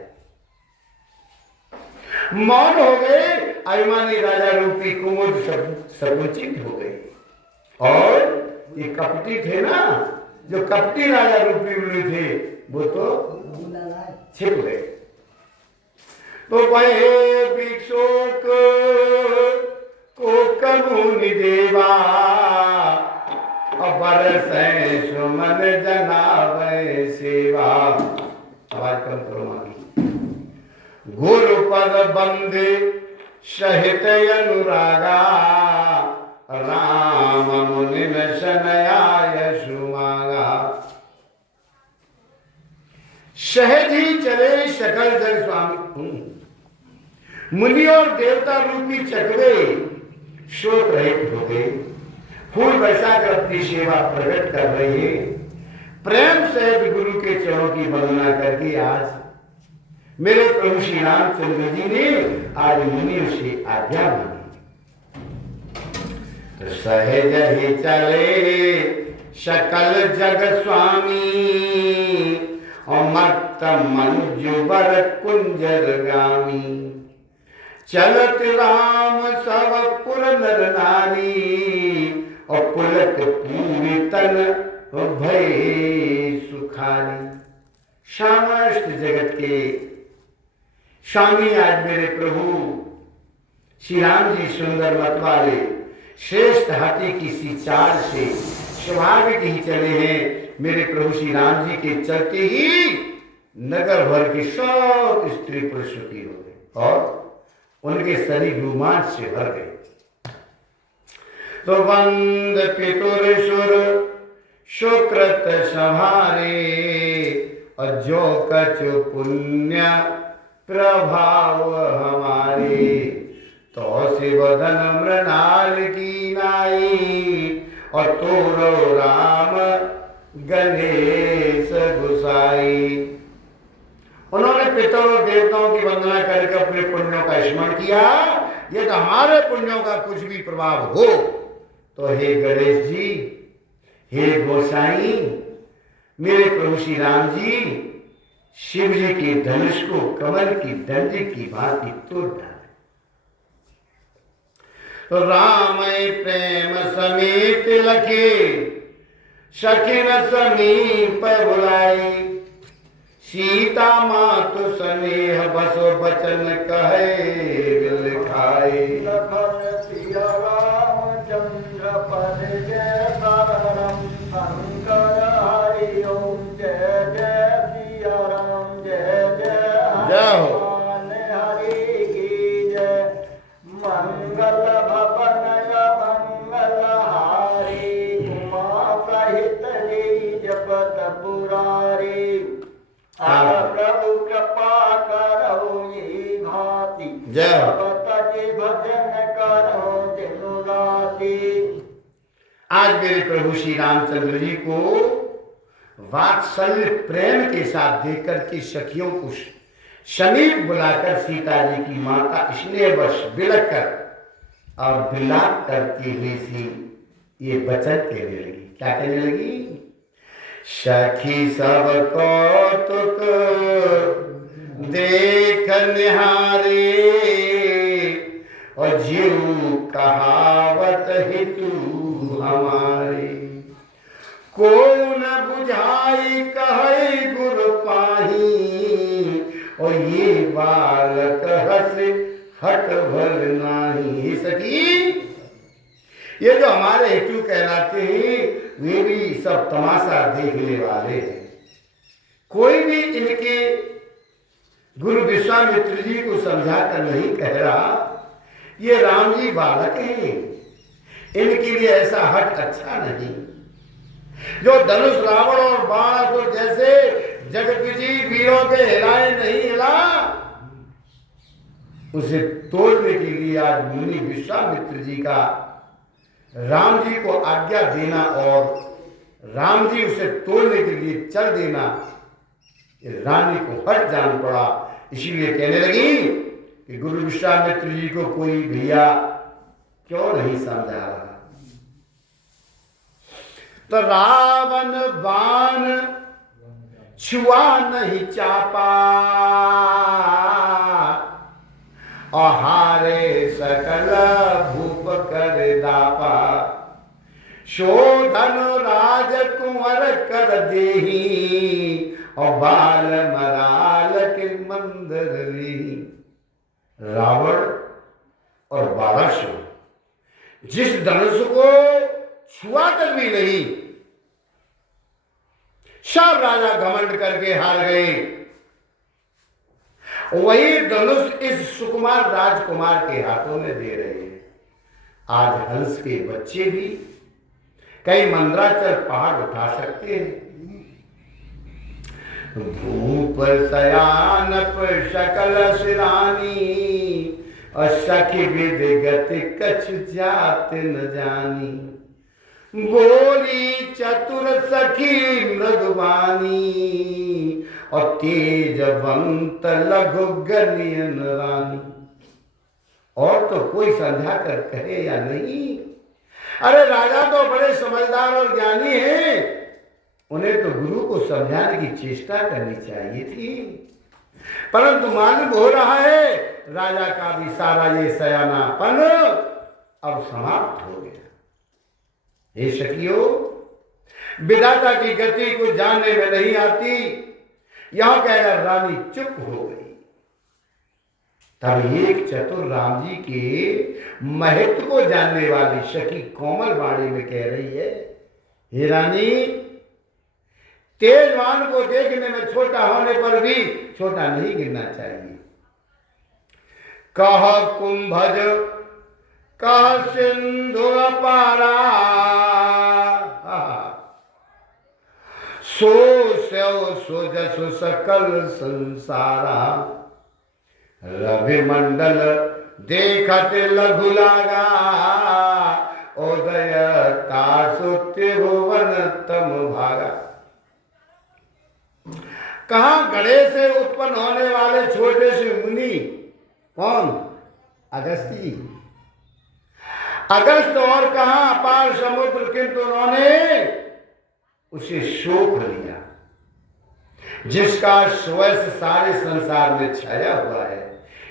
मौन हो गए। अभिमानी राजा रूपी कुमुद संकुचित हो गए, और ये कपटी थे ना, जो कपटी राजा रूपी उल्लू थे, वो तो छिप गए। तो वहे भिक्षुक को कमुनि देवा, और बरसै सुमन जनावै सेवा। आवाज कम करो मानी। गुरु पद बंदे सहित अनुरागा, राम मुनि शनयाय सुमागा। सहज ही चले सकल जग स्वामी, मुनि और देवता रूपी चकवे शोक रहित हो गए। फूल बरसा कर अपनी सेवा प्रकट कर रहे हैं। प्रेम सहित गुरु के चरणों की वंदना करके आज मेरे प्रभु श्री रामचंद्र जी ने आज मुनियों से आज्ञा मांगी। तो सहज ही चले सकल जग स्वामी, और मत्त मंजुबर कुंजर गामी। चलत राम सब पुर नर नारी, और पुलक पूरी तन भय सुखारी। समस्त जगत के स्वामी आज मेरे प्रभु श्री राम जी सुंदर मत वाले श्रेष्ठ हाथी की सी चाल से स्वाभाविक ही चले हैं। मेरे प्रभु श्री राम जी के चलते ही नगर भर के सब स्त्री पुरुष सुखी हो गए, और उनके शरीर रोमांच से भर गए। तो वंद पितुर सुकृत संहारे, और जो कछु पुण्य प्रभाव हमारे। तो शिवधन मृणाल की नाई, और तोरो राम गणेश गुसाई। उन्होंने पितरों और देवताओं की वंदना करके अपने पुण्यों का स्मरण किया। यदि हमारे पुण्यों का कुछ भी प्रभाव हो तो हे गणेश जी, हे गोसाई, मेरे प्रभु श्री राम जी शिव जी के धनुष को कमल की डंडी की भांति तोड़ डाले। राम प्रेम समेत लखे सखिन समीप बुलाई सीता मातु स्नेह बस बचन कहे लिखाए लखन सिया रामचंद्र पद जय शरणम शंकर हरि ओम जय जय सिया राम जय जय जय हो। हनुमान हरि की जय मंगल भवन मंगल हारी उमा सहित जपत पुरारी प्रभु कृपा करो ये भांति जय हो। भगत के भजन करो दिन राति। आज मेरे प्रभु श्री रामचंद्र जी को वात्सल्य प्रेम के साथ देख करके सखियों को समीप बुलाकर सीता जी की मां का स्नेहवश बिलक कर और बिलाप करती हुई सी ये वचन कहने लगी। क्या कहने लगी? सखी सब कौतुक देख निहारे और जीव कहावत हेतु हमारे को न बुझाई कहे गुरु पाही और ये बालक हस हट भर नाही। सखी ये जो हमारे हेतु कहलाते हैं वे भी सब तमाशा देखने वाले हैं। कोई भी इनके गुरु विश्वामित्र जी को समझा कर नहीं कह रहा ये राम जी बालक हैं, इनके लिए ऐसा हट अच्छा नहीं। जो धनुष रावण और बाणासुर जैसे जगत वीरों के हिलाए नहीं हिला, उसे तोड़ने के लिए आज मुनि विश्वामित्र जी का राम जी को आज्ञा देना और राम जी उसे तोड़ने के लिए चल देना, रानी को हट जान पड़ा। इसीलिए कहने लगी कि गुरु विश्वामित्र जी को कोई भैया क्यों नहीं समझा रहा। तो रावण बाण छुआ नहीं चापा और हारे सकल भूप कर दापा शोधन राजकुंवर कर देही और बाल मराल के मंदिर ली। रावण और बाणासुर जिस धनुष को छुआ तक भी नहीं, सब राजा घमंड करके हार गए। वही धनुष इस सुकुमार राजकुमार के हाथों में दे रहे हैं। आज हंस के बच्चे भी कई मंदराचल पहाड़ उठा सकते हैं। भूप शयान पर सकल सिरानी और सखी विद गति कछ जात न जानी। बोली चतुर सखी मृदुवानी और तेजवंत लघु गनियन रानी। और तो कोई समझा कर कहे या नहीं? अरे राजा तो बड़े समझदार और ज्ञानी हैं, उन्हें तो गुरु को समझाने की चेष्टा करनी चाहिए थी। परंतु मालूम हो रहा है राजा का भी सारा ये सयानापन अब समाप्त हो गया। हे सखियों, विधाता की गति को जानने में नहीं आती, यहां कहकर रानी चुप हो गई। तब एक चतुर राम जी के महत्व को जानने वाली सखी कोमल वाणी में कह रही है, हे रानी, तेजवान को देखने में छोटा होने पर भी छोटा नहीं गिरना चाहिए। कह कुंभज कह सिंधु अपारा सो स्यो सो जसु सकल संसारा। रवि मंडल देखत लघु लागा उदय तासु त्रिभुवन तम भागा। कहां गड़े से उत्पन्न होने वाले छोटे से मुनि कौन? अगस्त्य जी। अगस्त और कहां अपार समुद्र, किंतु उन्होंने उसे शोक लिया जिसका स्वयं सारे संसार में छाया हुआ है।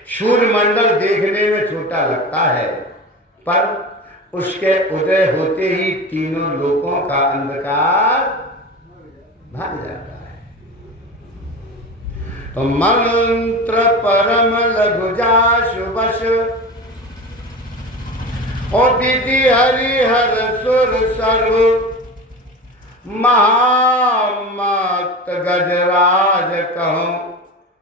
सूर्य मंडल देखने में छोटा लगता है, पर उसके उदय होते ही तीनों लोकों का अंधकार भाग जाता है। तो मंत्र परम लघु जासु बस और विधि हरिहर सुर सर्व महामत गजराज कहूं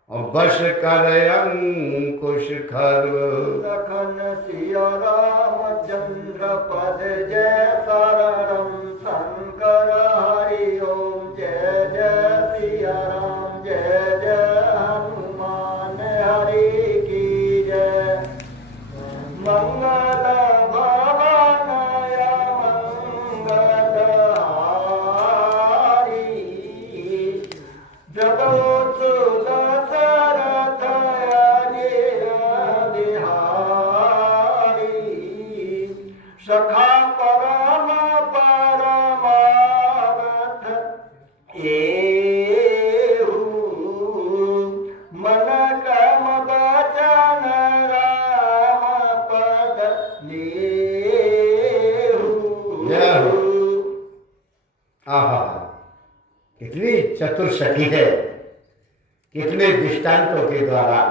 और बस कर अंकुश खर्व। लखन सिया रामचंद्र पद जय शरणम शंकर हरि ओम जय जय सिया राम जय जय हनुमान हरि की जय। मंगल भवनय मंगल हारी जगत दशरथ अजिर बिहारी। सखा परम परमागत एहू मन क्रम वचन राम पद लेहू। आहा, कितनी चतुर सखी है, कितने दृष्टांतों के द्वारा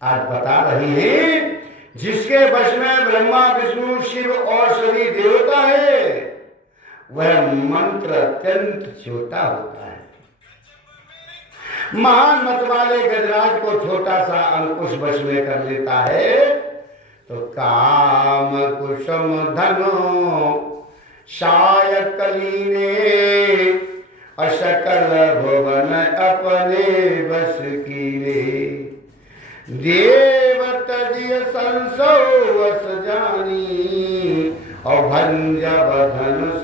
आज बता रही है। जिसके वश में ब्रह्मा विष्णु शिव और सभी देवता है, वह मंत्र अत्यंत छोटा होता है। महान मत वाले गजराज को छोटा सा अंकुश वश में कर लेता है तो काम कुसुम धनो शायक लीने अशकल भुवन अपने बस कीने। देवत जिय संसो वस जानी और भंजब धनुष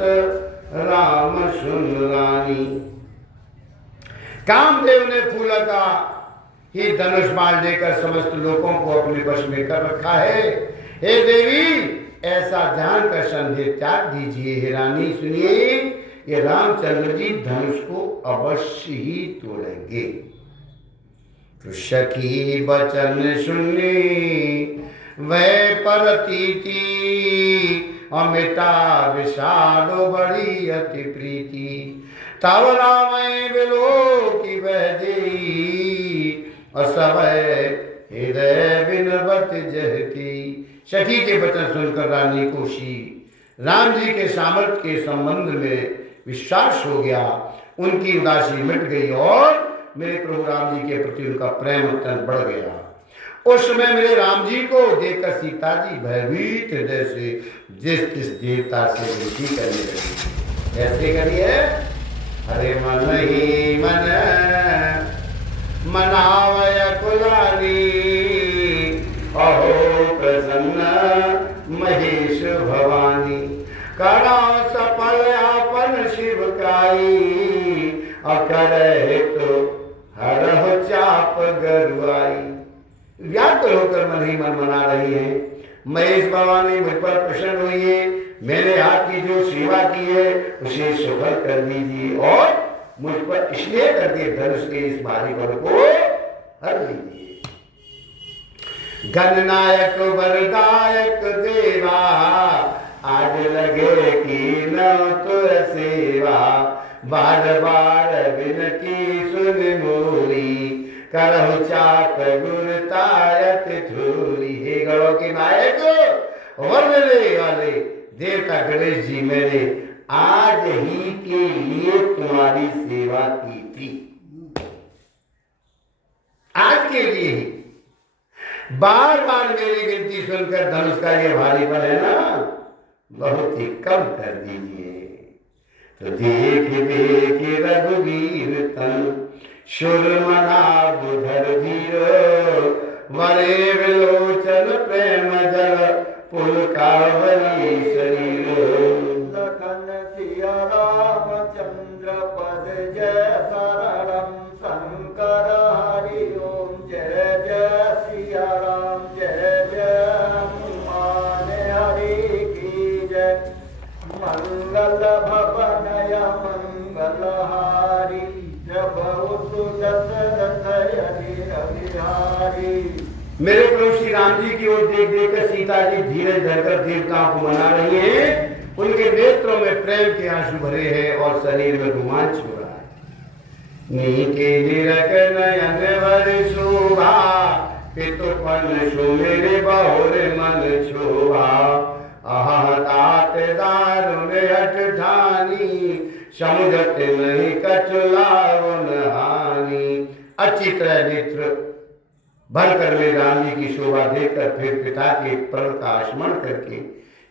राम सुन रानी। कामदेव ने फूल का ही धनुष बाण लेकर समस्त लोगों को अपने वश में कर रखा है। हे देवी, ऐसा जानकर संदेह त्याग दीजिए। हे रानी सुनिए, ये रामचंद्र जी धनुष को अवश्य ही तोड़ेंगे। तो सखी बचन सुनी वह परतीति अमिता विषादो बड़ी अति प्रीति। तब राम बिलो की वह देई असवय हृदय विनवत जहती। सखी के वचन सुनकर रानी को श्री राम जी के सामर्थ्य के संबंध में विश्वास हो गया। उनकी उदासी मिट गई और मेरे प्रभु राम जी के प्रति उनका प्रेम अत्यंत बढ़ गया। उस समय मेरे राम जी को देखकर सीता जी भयभीत हृदय से जिस देवता से विनती करने लगी। ऐसे करिए, हरे मन ही मन मनावय कुलानी अहो प्रसन्न महेश भवानी। करा सफल अपन शिव काई अकरे तो हरह चाप गरुआई। व्याकुल होकर मन ही मन मना रही है। महेश भवानी मुझ पर प्रसन्न हुई है, मेरे हाथ की जो सेवा की है उसे सफल कर दीजिए और मुझ पर इसलिए करके धनुष के इस भारी बल को हर लीजिए। गणनायक वरदायक देवा आज लगे की न तो सेवा। बार बार विनती सुन मोरी करहु चाप गुरतायत थोरी। हे गणों के नायक वर देने वाले देवता गणेश जी, मैंने आज ही के लिए तुम्हारी सेवा की थी। आज के लिए ही बार बार मेरी विनती सुनकर धनुष का ये भारी बल है ना, बहुत ही कम कर दीजिए। तो देख देख रघुवीर तन सुरमना बुधर धीर वरे विलोचन प्रेम जल पुलकावली शरीर। लखन सिया रामचंद्र पद जय शरणम शंकर हरि ओम जय जय सिया राम जय जय हनुमान हरि की जय। मंगल भवनय मंगलहारी जब दशरथ अजिर बिहारी। मेरे प्रभु श्री राम जी की ओर देख देख कर सीता जी धीरे धरकर देवताओं को मना रही हैं। उनके नेत्रों में प्रेम के आंसू भरे हैं और शरीर में रोमांच हो रहा है। नीके निरक नयन वर शोभा, पितुपन सो मेरे बहुर मन शोभा। आह तात दारुण हठ ठानी, समुझत नहीं कछु लावन हानि। अच्छी तरह नेत्र भर कर में राम जी की शोभा देखकर फिर पिता के प्रण का स्मरण करके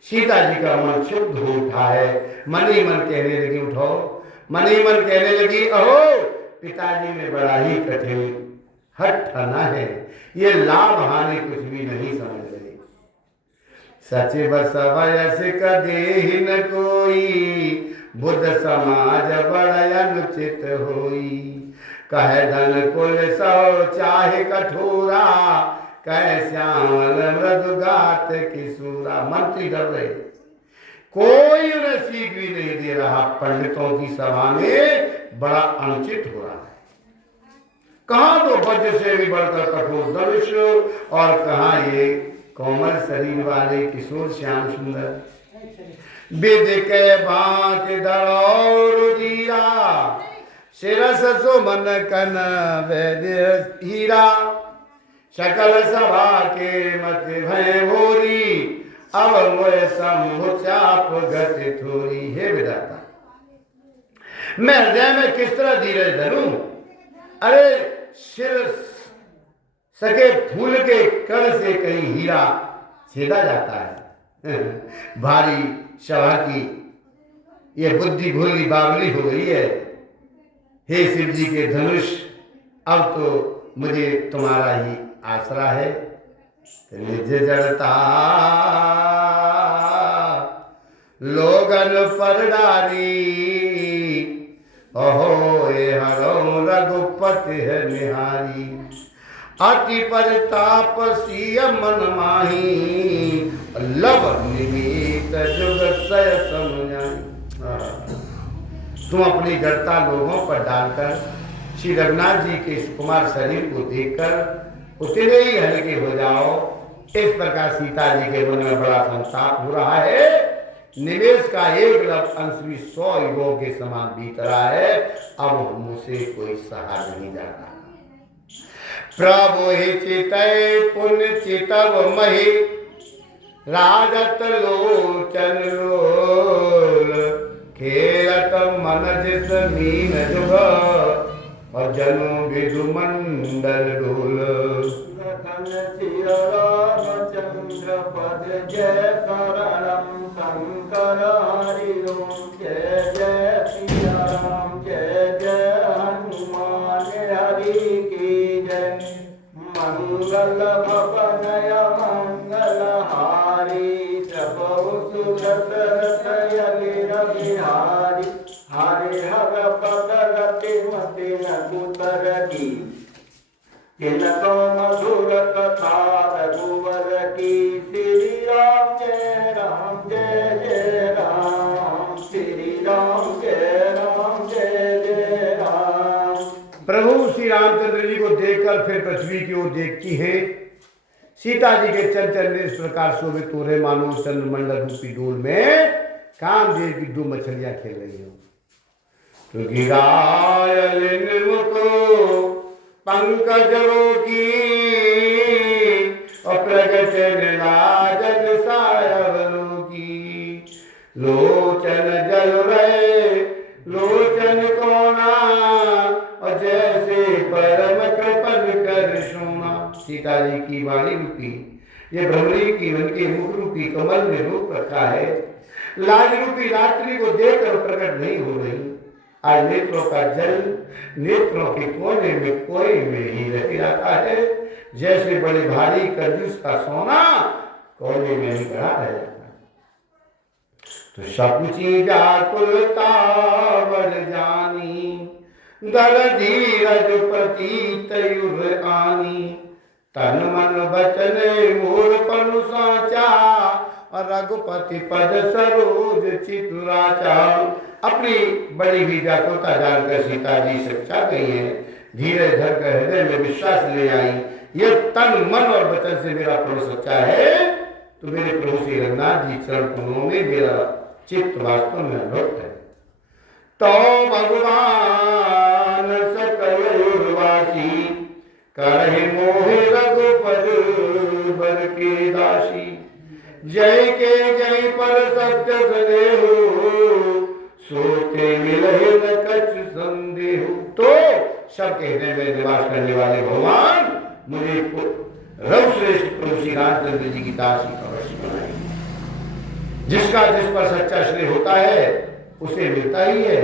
सीता जी का मन शुद्ध हो उठा है। मन ही मन कहने लगी, उठो, मन ही मन कहने लगी, अहो पिताजी में बड़ा ही कठिन हठ ठाना है, ये लाभ हानि कुछ भी नहीं समझ रही। सच बस वयस कदेहि न कोई, बुद्ध समाज बड़ा अनुचित होई। कह धन कुल सौ चाहे कठोरा, कह श्यामल मृदुगात किशोरा। मंत्री डर रहे, कोई उन्हें सीख भी नहीं दे रहा। पंडितों की सभा में बड़ा अनुचित हो रहा है। कहाँ तो वज्र से भी बढ़कर कठोर धनुष, और कहाँ ये कोमल शरीर वाले किशोर श्याम सुंदर। विद के बात दरौर दीरा, शिरस सुमन कन वैद्य हीरा। सकल सभा के मत भय भोरी, अब मोय शंभु चाप गति थोरी। हे विधाता, मैं हृदय में किस तरह धीरज धरूं? अरे सिर सके फूल के कण से कहीं हीरा छेदा जाता है। भारी सभा की ये बुद्धि भोली बावली हो गई है। हे शिव जी के धनुष, अब तो मुझे तुम्हारा ही आसरा है। निज जड़ता लोगन पर डारी, अहो ये हरो रघुपति है निहारी। अति परिताप सिय मन माही, लव निमित जुग सय समझाई। तुम अपनी जड़ता लोगों पर डालकर श्री रघुनाथ जी के सुकुमार शरीर को देखकर उतने ही हल्के हो जाओ। इस प्रकार सीता जी के मन में बड़ा संताप हो रहा है। निवेश का एक लफ अंश भी 100 युगों के समान बीत रहा है। अब मुझसे कोई सहा नहीं जा रहा। प्रभु ही चितय पुण्य चितव मही, राजत लोचन लोल। खेलत मन जिस मीन जुग, और जनु विदु मंडल डोल। श्री रामचंद्र पद जय शरणम शंकर हरि ओम। जय जय श्री राम, जय जय हनुमान हरि की जय। मंगल भवनय मंगल हारी, प्रभु सुरत बिहारी। हरे हर पदरति मति न कुतर की, तिलको मधुर कथा रघुवर की। श्री राम जय राम, जय जय राम। श्री राम जय राम, जय जय राम। प्रभु श्री रामचंद्र जी को देखकर फिर पृथ्वी की ओर देखती है। सीता जी के चंचल इस प्रकार शोभित हो रहे मानो चंद्रमंडल रूपी डोल में कामदेव की 2 मछलियां खेल रही हो। तो गिरायल मुको पंकज रोगी, और प्रगट नीलाजन सायवलोकी। लोचन जल रहे लोचन कोना, और जैसे परम कृपन कर सोना। सीता जी की वाणी रूपी ये भ्रमरी की उनके मुख रूपी कमल में रूप रखा है। लाज रूपी रात्रि को देखकर प्रकट नहीं हो रही। आज नेत्रों का जल नेत्रों के कोने में कोई में ही रह जाता है। जैसे बड़े भारी कंजूस का सोना कोने में ही गड़ा रह जाता है। तो सकुची व्याकुलता बढ़ जानी, दर धीरज प्रतीत युर आनी। तन मन बचन मोर पनु साचा, रघुपति पद सरोज चितुराचा। अपनी बड़ी हुई व्याकुलता जानकर सीता जी सच्चा गई है। धीरे धर कर हृदय में विश्वास ले आई ये तन मन और वचन से मेरा प्रभु सच्चा है तो मेरे प्रभु श्री रघुनाथ जी चरण कमलों में मेरा चित्त वास्तव में अनुरक्त है। तो भगवान सकल उर्वासी करहि मोहि रघुपद बर के दासी। जय के जय पर सत्य सदेहु सोते मिलहि न कछ संदेहु। तो सबके हृदय में निवास करने वाले भगवान मुझे रघुश्रेष्ठ प्रभु श्री रामचंद्र जी की दासी का अवश्य बनाए। जिसका जिस पर सच्चा श्रेय होता है उसे मिलता ही है,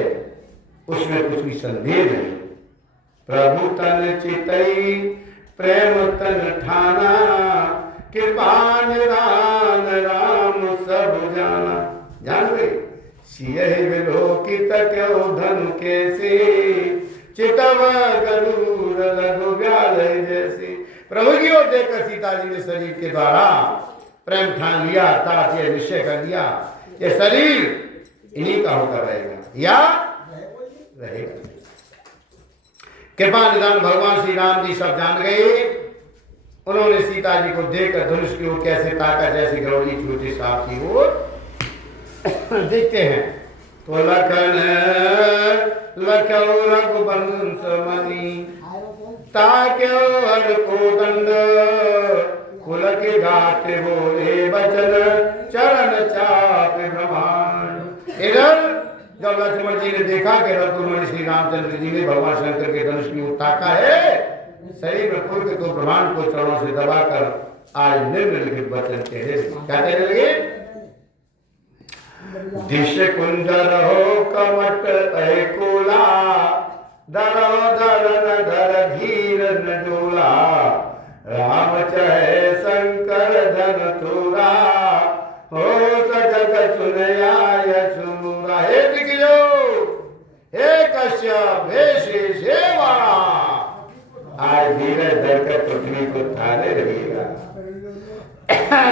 उसमें कुछ भी संदेह नहीं। प्रभु तन चितई प्रेम तन ठाना कृपा निदान राम सब जाना। जान गए सियहि विलोकित क्यों धनु कैसे चितव गरुड़ लघु व्याल जैसे। प्रभु की ओर देखकर सीता जी ने शरीर के द्वारा प्रेम ठान लिया, तात यह निश्चय कर दिया ये शरीर इन्हीं का होकर रहेगा या रहेगा। कृपा निदान भगवान श्री राम जी सब जान गए। उन्होंने सीता जी को देखकर धनुष की ओर कैसे ताका जैसे गरौली छोटे सांप की ओर देखते हैं। तो लखन लखौ रघुवंश मणि ताक्यो हर को दंड कुलक गाते बोले बचन चरण चाप ब्रह्मांड। इधर जब लक्ष्मण जी ने देखा कि रघुमणि श्री रामचंद्र जी ने भगवान शंकर के धनुष की ओर ताका है, शरीर में खुल के तो ब्रह्मांड को चरणों से दबाकर आज निम्नलिखित वचन कहे। क्या कहने लगे? दिश कुंजर हो कमट अकुला दरो धर धर धीर न डोला राम चहे शंकर धन तुरा हो सजग सुनयाय सुनुरा। हे दिग्गजो, हे कश्यप, हे शेष, हे वाणा, आज धीरे धरकर पृथ्वी को थाने रहिएगा।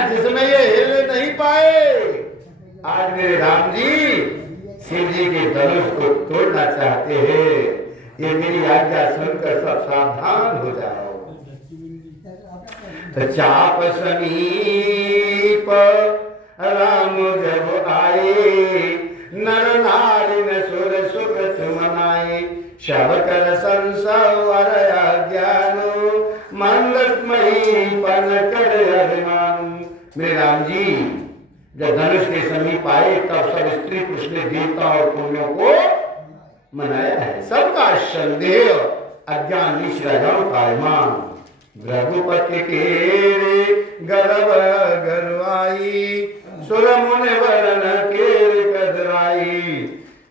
जिसमें ये हिल नहीं पाए, आज मेरे राम जी शिव जी के धनुष को तोड़ना चाहते हैं। ये मेरी आज्ञा सुनकर सब सावधान हो जाओ। तो चाप समीप राम जब आए नर नारी न सुर सुगत मनाए शब कर संसवर अज्ञानो मंगलमयी पन कर अभिमानु। मेरे राम जी जब धनुष के समीप आए तब सब स्त्री पुरुष ने देवता और पुण्यों को मनाया है। सबका संदेह अज्ञान नीच राजाओं का अभिमान रघुपति के गर्भ गरुआई सुर मुनि वरण के कदराई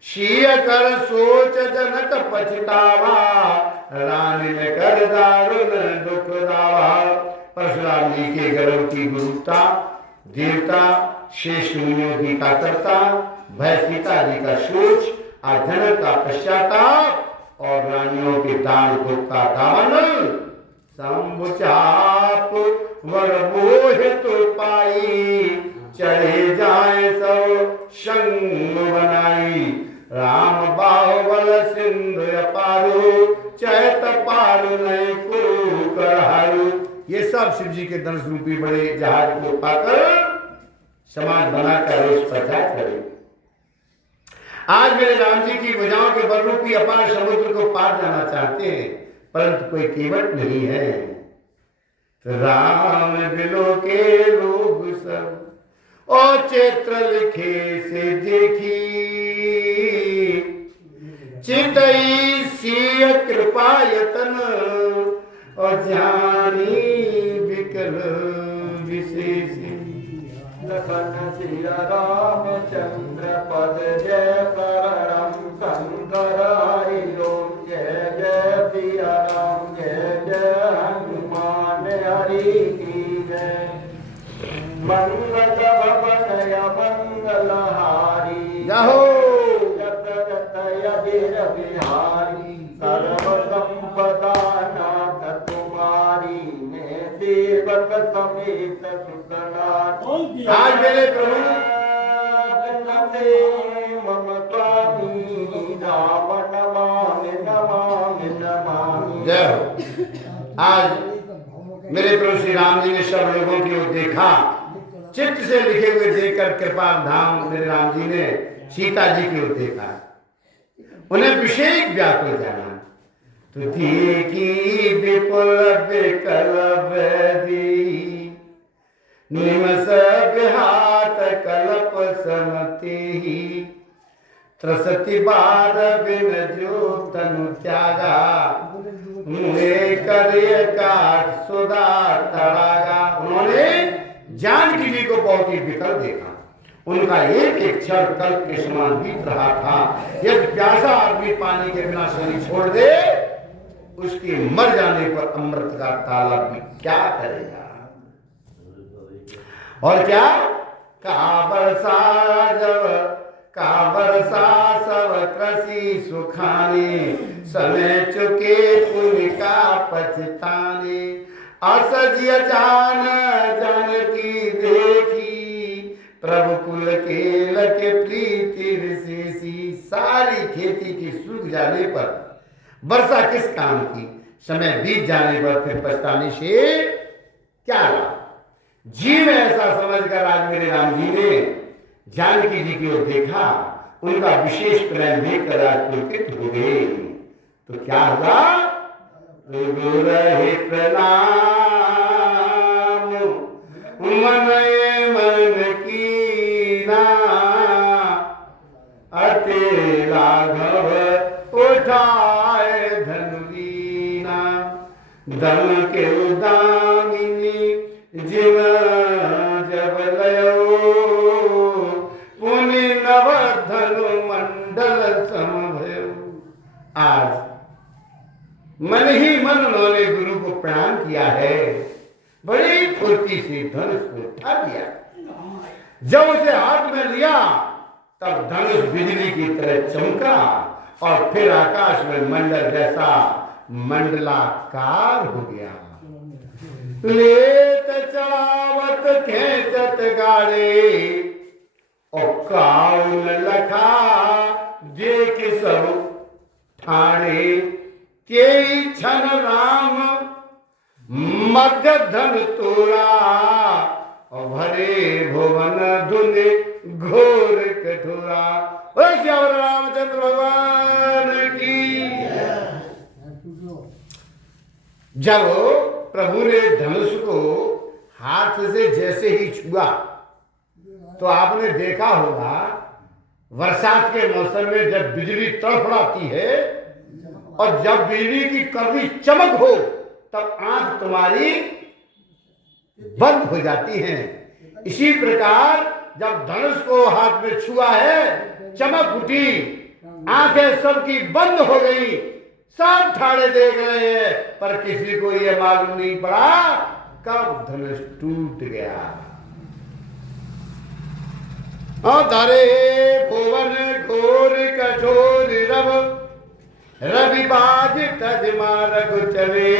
शीय कर सोच जनक पछतावा रानी ने कर दारुण दुख दावा। परशुराम जी के गर्भ की गुरुता, देवता, शेष मुनियों की कातरता, भय सीता जी का सोच, जनक का पश्चाताप और रानियों के दान दुख का दामन संबुचाप वर मोहित पाई चढ़े जाए सब संग बनाई राम बाहुबल सिंधु अपारू चैत पारू नहीं को करहारू। ये सब शिव जी के धनुष रूपी बड़े जहाज को पाकर समाज बनाकर उस पर जा चढ़े। आज मेरे राम जी की भुजाओं के बल रूपी अपार समुद्र को पार जाना चाहते हैं, परंतु कोई केवट नहीं है। तो राम दिलों के लोग सब और चित्र लिखे से देखी चितई सीय कृपा यतन और जानी विकल विशेषी। लखन सिया रामचंद्र पद जय करणम शंकर हरि ओम जय जय सिया राम जय जय हनुमान हरि की जय। मंगल भवन मंगलहारी यज्ञ बिहारी सर्व संपदा नाथ तुम्हारी मैं सेवक समेत सुखनाथ। आज मेरे प्रभु मम स्वामी राम नमामि नमामि नमामि। जय हो। आज मेरे प्रभु श्री राम जी ने सब लोगों की ओर देखा, चित्त से लिखे हुए देखकर कृपा धाम मेरे राम जी ने सीता जी की ओर देखा, उन्हें विशेष व्याकुल जाना। तो देखी विपुल विकल वेदी, निमस विहात कल्प समति, त्रसति बार बिन जो तनु त्यागा, मुहे करे काट सुधा तड़ागा। उन्होंने जानकी जी को बहुत ही विकल देखा, उनका एक एक क्षण कल्प के समान बीत रहा था। यदि प्यासा आदमी पानी के बिना शरीर छोड़ दे, उसके मर जाने पर अमृत का तालाब भी क्या करेगा। और क्या का वर्षा सब कृषि सुखाने, समय चुके पुण्य का पछताने। असजिय जान जानकी देखी, प्रभु कुल के लके प्रीति विशेषी। सारी खेती की सूख जाने पर वर्षा किस काम की, समय बीत जाने पर फिर पछताने से क्या लाभ। जीव ऐसा समझकर आज मेरे राम जी ने जानकी जी की ओर देखा, उनका विशेष प्रेम देखकर आज पुलकित हो गए। तो क्या हुआ, रहे प्रणाम मन मन की ना, अति राघव उठाए धनुरीना। दम के उदामिनी जिव जब लयो, पुनि नव धनु मंडल समभयो। आज मन ही मन उन्होंने गुरु को प्रणाम किया है, बड़ी फुर्ती से धनुष को उठा दिया। जब उसे हाथ में लिया तब धनुष बिजली की तरह चमका और फिर आकाश में मंडल जैसा मंडलाकार हो गया। लेत चढ़ावत खेचत गाड़े, और काउन लखा देख सब ठाणे। के छन राम मध्य धन तोड़ा, और भरे भुवन धुने घोर कठोरा। श्याम रामचंद्र भगवान की। जब प्रभु ने धनुष को हाथ से जैसे ही छुआ, तो आपने देखा होगा बरसात के मौसम में जब बिजली तड़फड़ाती है और जब बिजली की कड़वी चमक हो, तब आंख तुम्हारी बंद हो जाती है। इसी प्रकार जब धनुष को हाथ में छुआ है, चमक उठी, आंखें सबकी बंद हो गई, सब ठाड़े देख रहे हैं, पर किसी को यह मालूम नहीं पड़ा कब धनुष टूट गया। धरे भुवन घोर कठोर रव, रवि बाज तज मारग चले।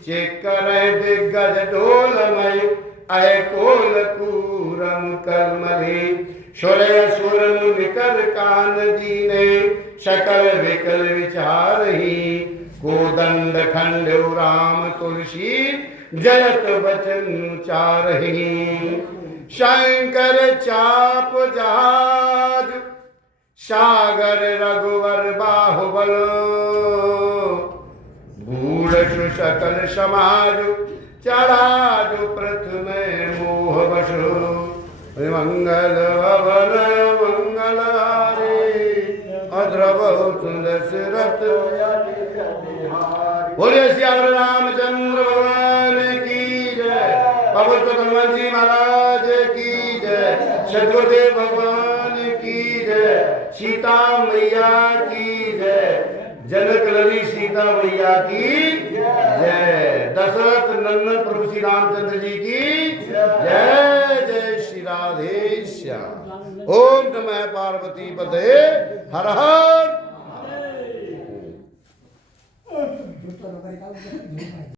चेक करे दिग्गज ढोलमय, अय कोल कूरम कलमले। सुरय सुर मुनि कर कान दीने, सकल विकल विचारही। कोदंड खंड राम तुलसी, जयत वचन उचारही। शंकर चाप जहाज, सागर रघुवर बाहुबल। गूढ़ सकल समाज, चढ़ा जो प्रथम मोह बसु। मंगल भवन मंगल हारे, अद्रव तुलसी रथ। बोले श्याम रामचंद्र भगवान की जय। बाबा हनुमान जी महाराज की जय। सदगुरुदेव भगवान की जय। सीता मैया की जय। जनक लली सीता मैया की जय। दशरथ नंदन प्रभु श्री रामचंद्र जी की जय। जय श्री राधे श्याम। ओम नमः पार्वती पते हर हर।